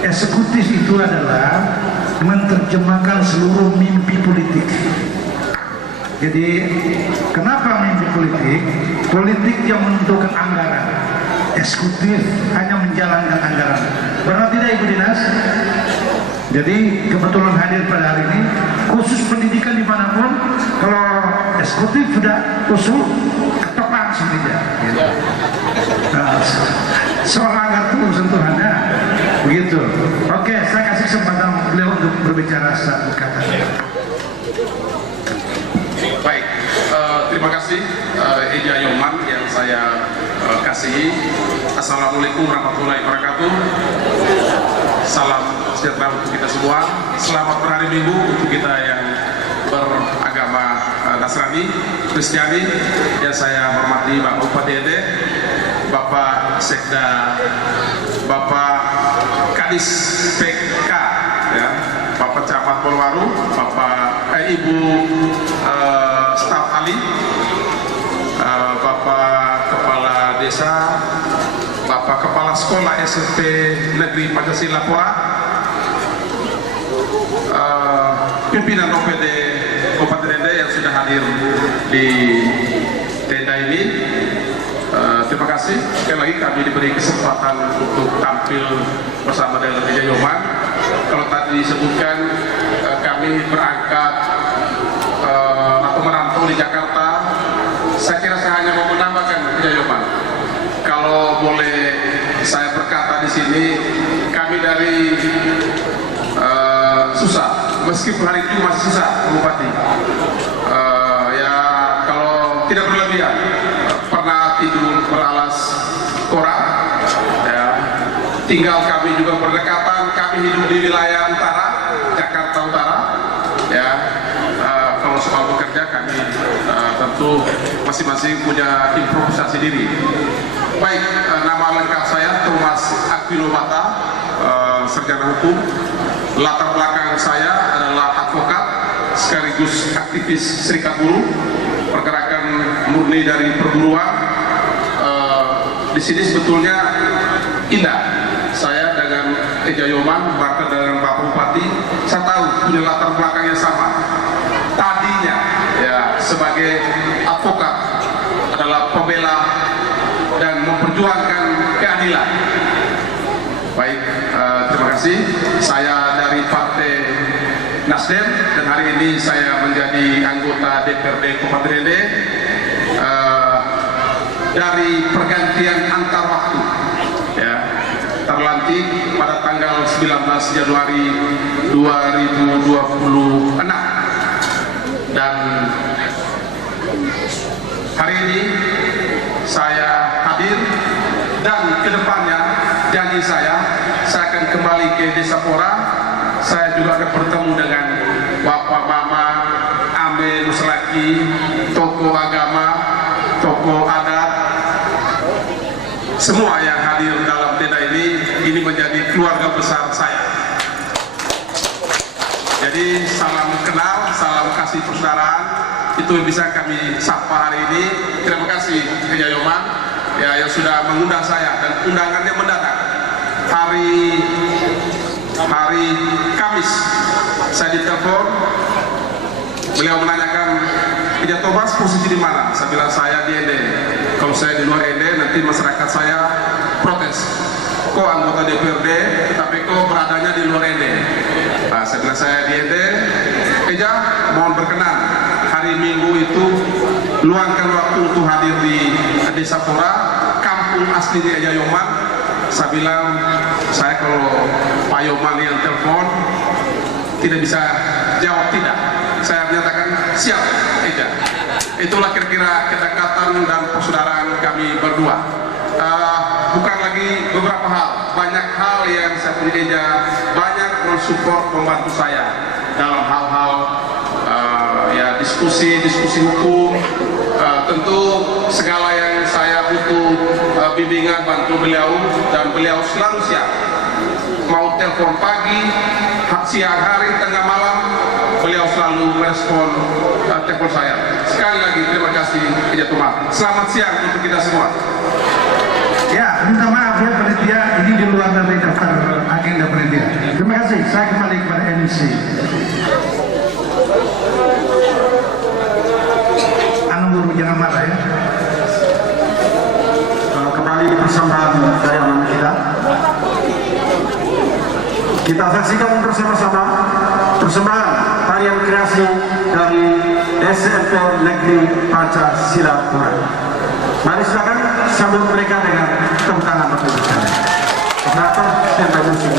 eksekutif itu adalah menerjemahkan seluruh mimpi politik. Jadi, kenapa mimpi politik? Politik yang menentukan anggaran. Eksekutif hanya menjalankan anggaran. Benar tidak Ibu Dinas? Jadi kebetulan hadir pada hari ini, khusus pendidikan dimanapun, kalau eksekutif sudah usul, ketok langsung aja. Gitu. Nah, seorang anggar itu sentuhannya begitu. Oke, saya kasih kesempatan beliau untuk berbicara satu kata. Baik, terima kasih Eja Yoman yang saya kasihi. Assalamualaikum warahmatullahi wabarakatuh. Salam sejahtera untuk kita semua. Selamat berhari Minggu untuk kita yang beragama Nasrani, Kristiani. Yang saya hormati Bapak Bupati Ende, Bapak Sekda, Bapak Kadis PK, ya, Bapak Camat Polwaru, Ibu Staf Ali, Bapak Kepala Desa, Bapak Kepala Sekolah SMP Negeri Pancasila Pora, pimpinan OPD Kabupaten Ende yang sudah hadir di tenda ini. Terima kasih. Sekali lagi kami diberi kesempatan untuk tampil bersama dengan Eja Yoman. Kalau tadi disebutkan kami berangkat atau merantau di Jakarta, saya kira saya hanya mau menambahkan Eja Yoman. Kalau boleh saya berkata di sini, kami dari susah, meskipun hari itu masih susah, Bupati. Ya kalau tidak berlebihan, pernah tidur beralas koran, ya. Tinggal kami juga berdekatan, kami hidup di wilayah utara, Jakarta Utara, ya. Kalau soal bekerja kami tentu masing-masing punya improvisasi diri. Baik, nama lengkap saya Thomas Aquilo Mata, sarjana hukum. Latar belakang saya adalah advokat sekaligus aktivis serikat buruh, pergerakan murni dari perburuan. Di sini sebetulnya indah. Saya dengan Eja Yoman, bahkan dengan Bapak Bupati, saya tahu punya latar belakang yang sama. Tadinya ya sebagai advokat adalah pembela dan memperjuangkan keadilan. Baik, terima kasih. Saya dari Partai Nasdem, dan hari ini saya menjadi anggota DPRD Kabupaten Ende dari pergantian antar waktu, ya, terlantik pada tanggal 19 Januari 2026, dan hari ini saya hadir, dan kedepannya janji saya akan kembali ke Desa Pora. Saya juga akan bertemu dengan bapak, mama, ame, muslaki, tokoh agama, tokoh adat, semua yang hadir dalam tenda ini menjadi keluarga besar saya. Jadi salam kenal, salam kasih persaudaraan, itu yang bisa kami sapa hari ini. Terima kasih Kiai Yoman, ya, yang sudah mengundang saya, dan undangannya mendadak. Hari Kamis saya ditelepon, beliau menanyakan, Kiai Tobas posisi di mana? Saya bilang saya di Ende. Kalau saya di luar Ende, nanti masyarakat saya protes. Kok anggota DPRD, tetapi kok beradanya di luar Ende? Nah, saya bilang saya di Ende. Eja, mohon berkenan hari Minggu itu luangkan waktu untuk hadir di Desa Pora, kampung aslinya Eja Yoman. Saya bilang, saya kalau Pak Yoman yang telepon tidak bisa jawab tidak. Saya menyatakan siap, Eja. Itulah kira-kira kedekatan dan persaudaraan kami berdua. Bukan lagi beberapa hal, banyak hal yang saya punya Eja, banyak mensupport, membantu saya dalam hal-hal ya diskusi hukum. Tentu segala yang saya butuh bimbingan, bantu beliau, dan beliau selalu siap. Mau telepon pagi, siang hari, tengah malam, beliau selalu merespon telepon saya. Sekali lagi terima kasih Kiai Tuma. Selamat siang untuk kita semua. Ya, minta maaf ya panitia, ini di luar dari daftar agenda panitia. Terima kasih, saya kembali kepada MC. Anu Guru, jangan marah ya. Kembali di persembahan dari anak kita. Kita saksikan bersama-sama persembahan tarian kreasi dari SMP Negeri Pancasila. Mari silakan sambut mereka dengan tepuk tangan Bapak Ibu sekalian. Operator standby musik.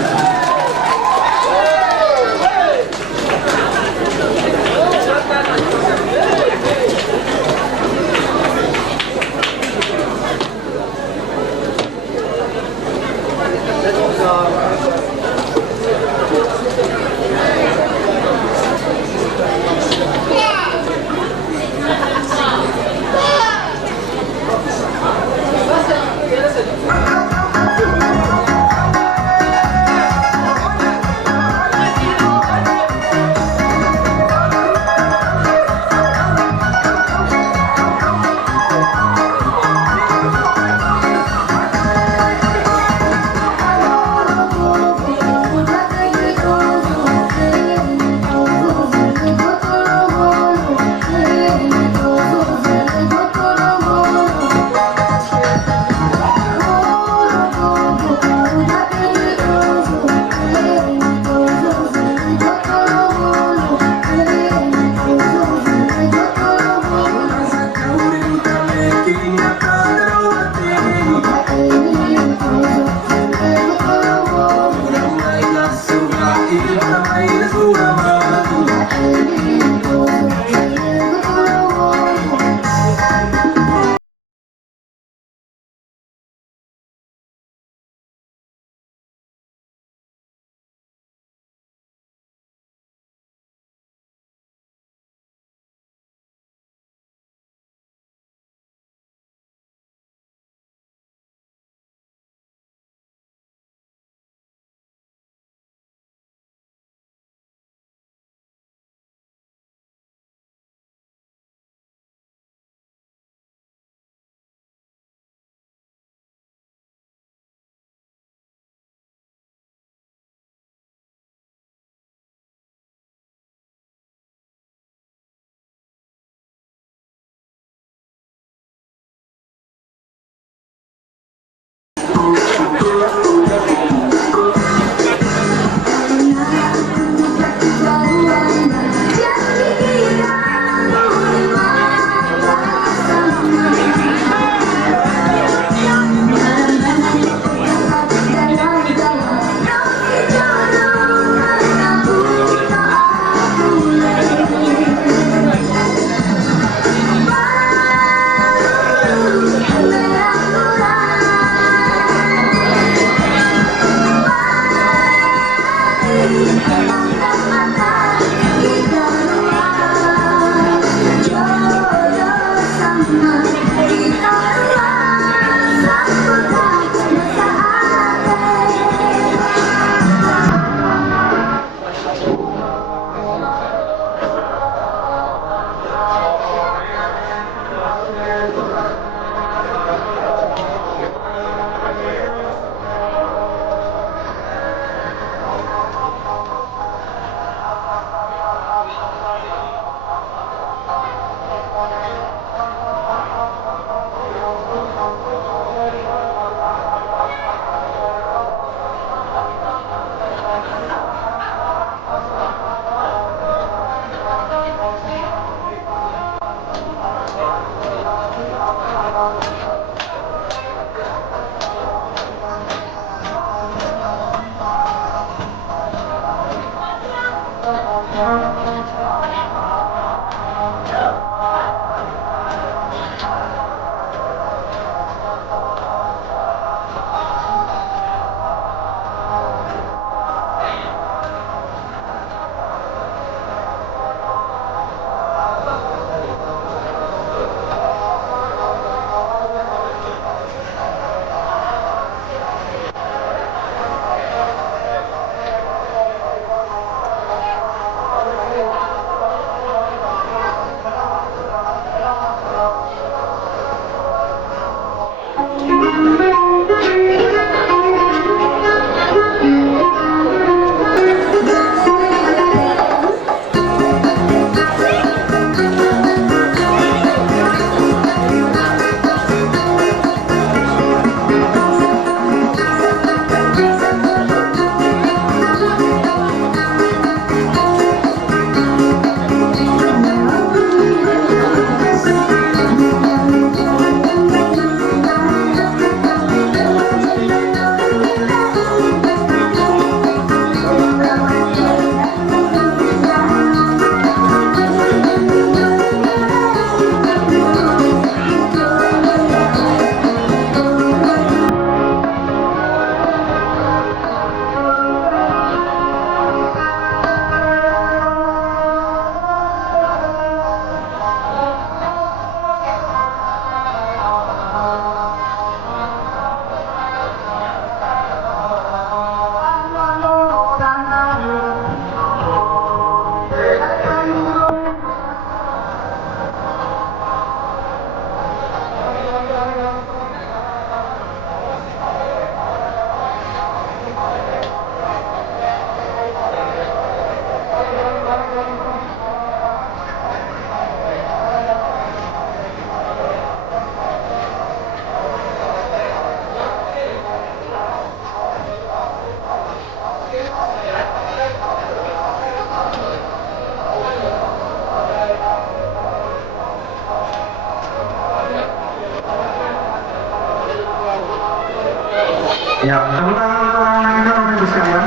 Ya, tepuk tangan untuk orang-orang kita Bapak Ibu sekalian.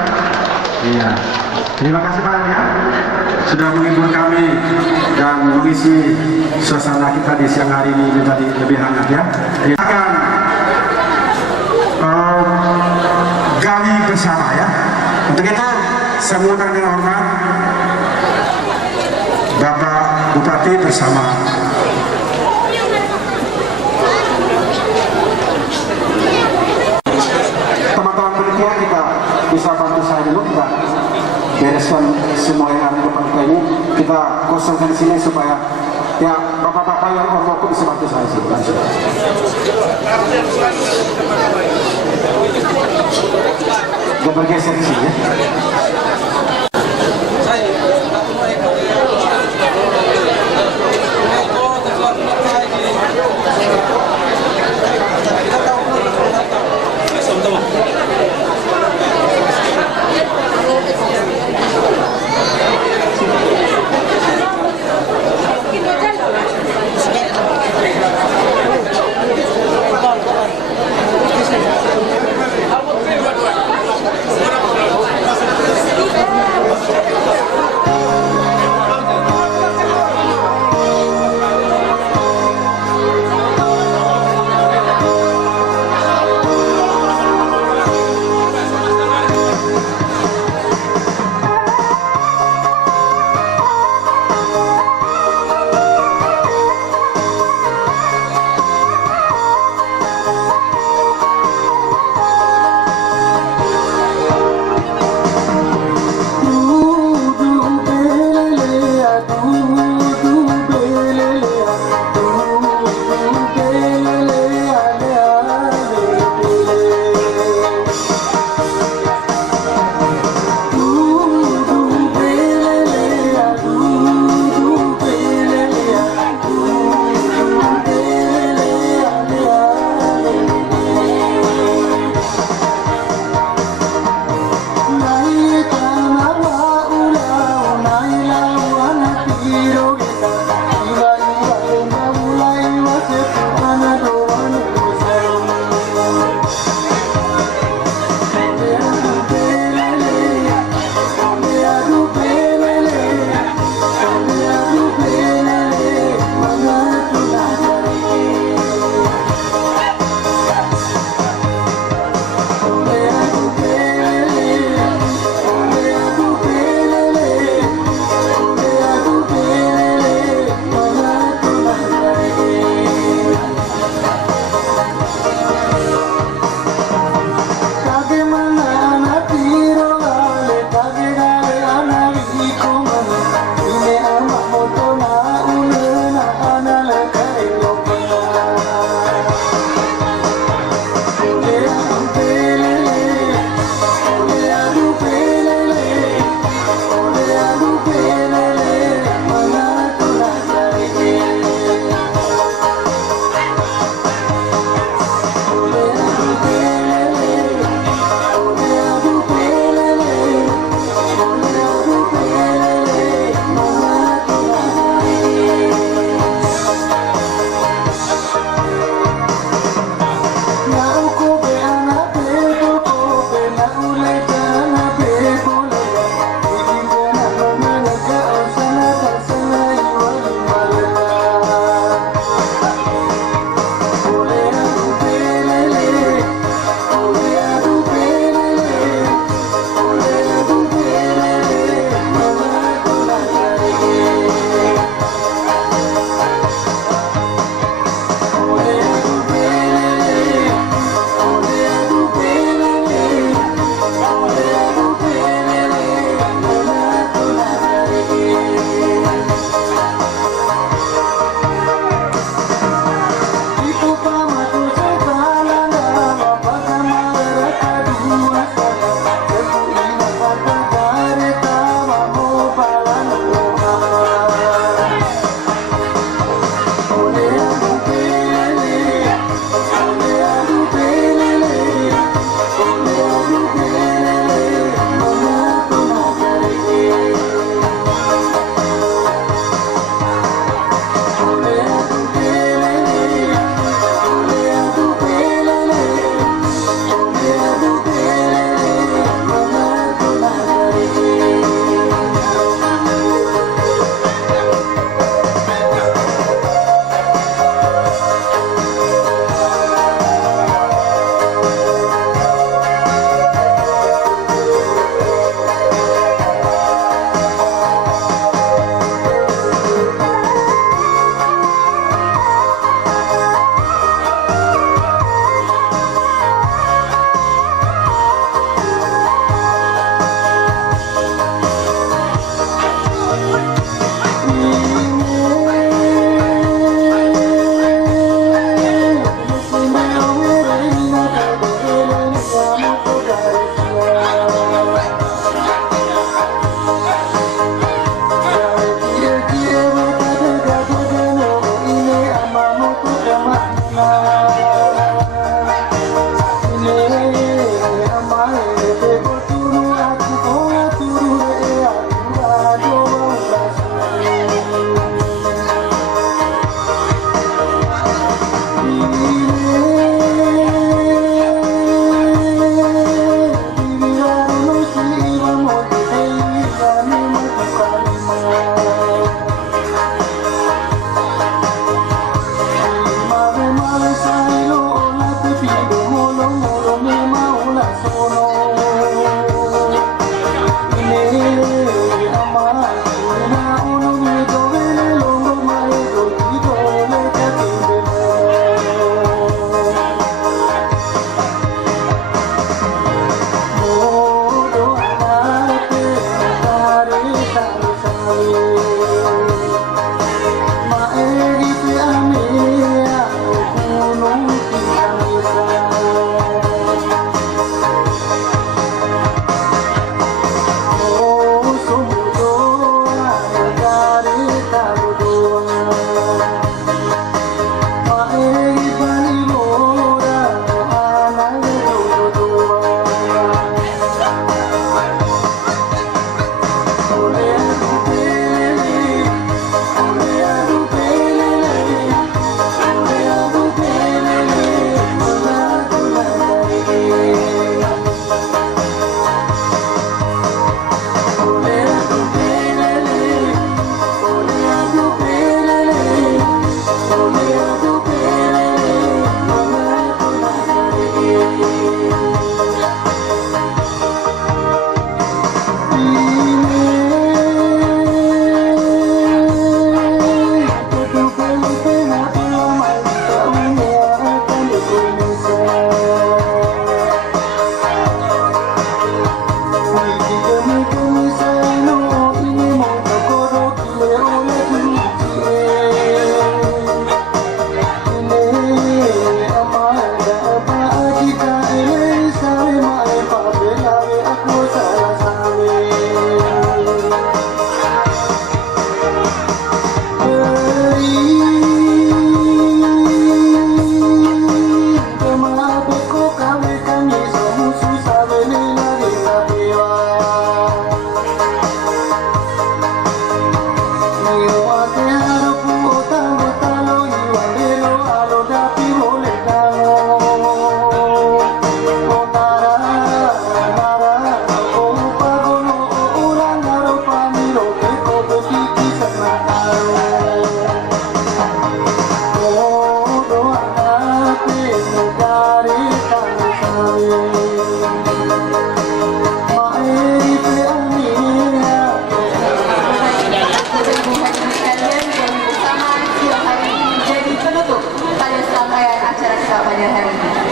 Iya. Terima kasih banyak ya sudah menghibur kami dan mengisi suasana kita di siang hari ini menjadi lebih hangat ya. Kita akan gali bersama ya. Untuk itu saya mengundang dengan hormat Bapak Bupati bersama teman-teman panitia. Kita bisa bantu saya dulu, kita bereskan semua yang ada di depan kita ini, kita kosongkan di sini supaya ya bapak-bapak yang ormoku bisa bantu saya sih. Kita bergeser di sini ya.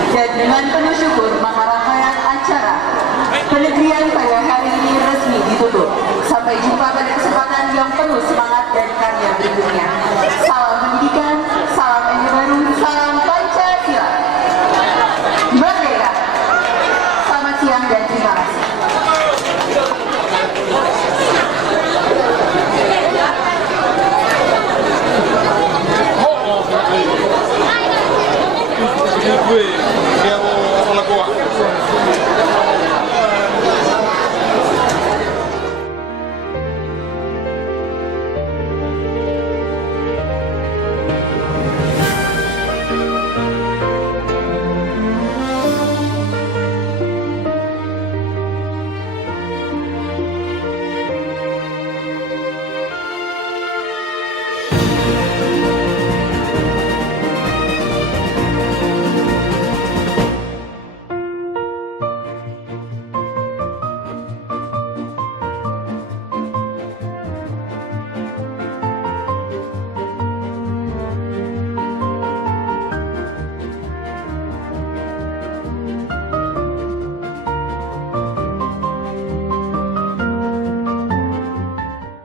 Dan dengan penuh syukur maka rangkaian acara penegrian pada hari ini resmi ditutup. Sampai jumpa pada kesempatan yang penuh semangat dan karya berikutnya. Salam.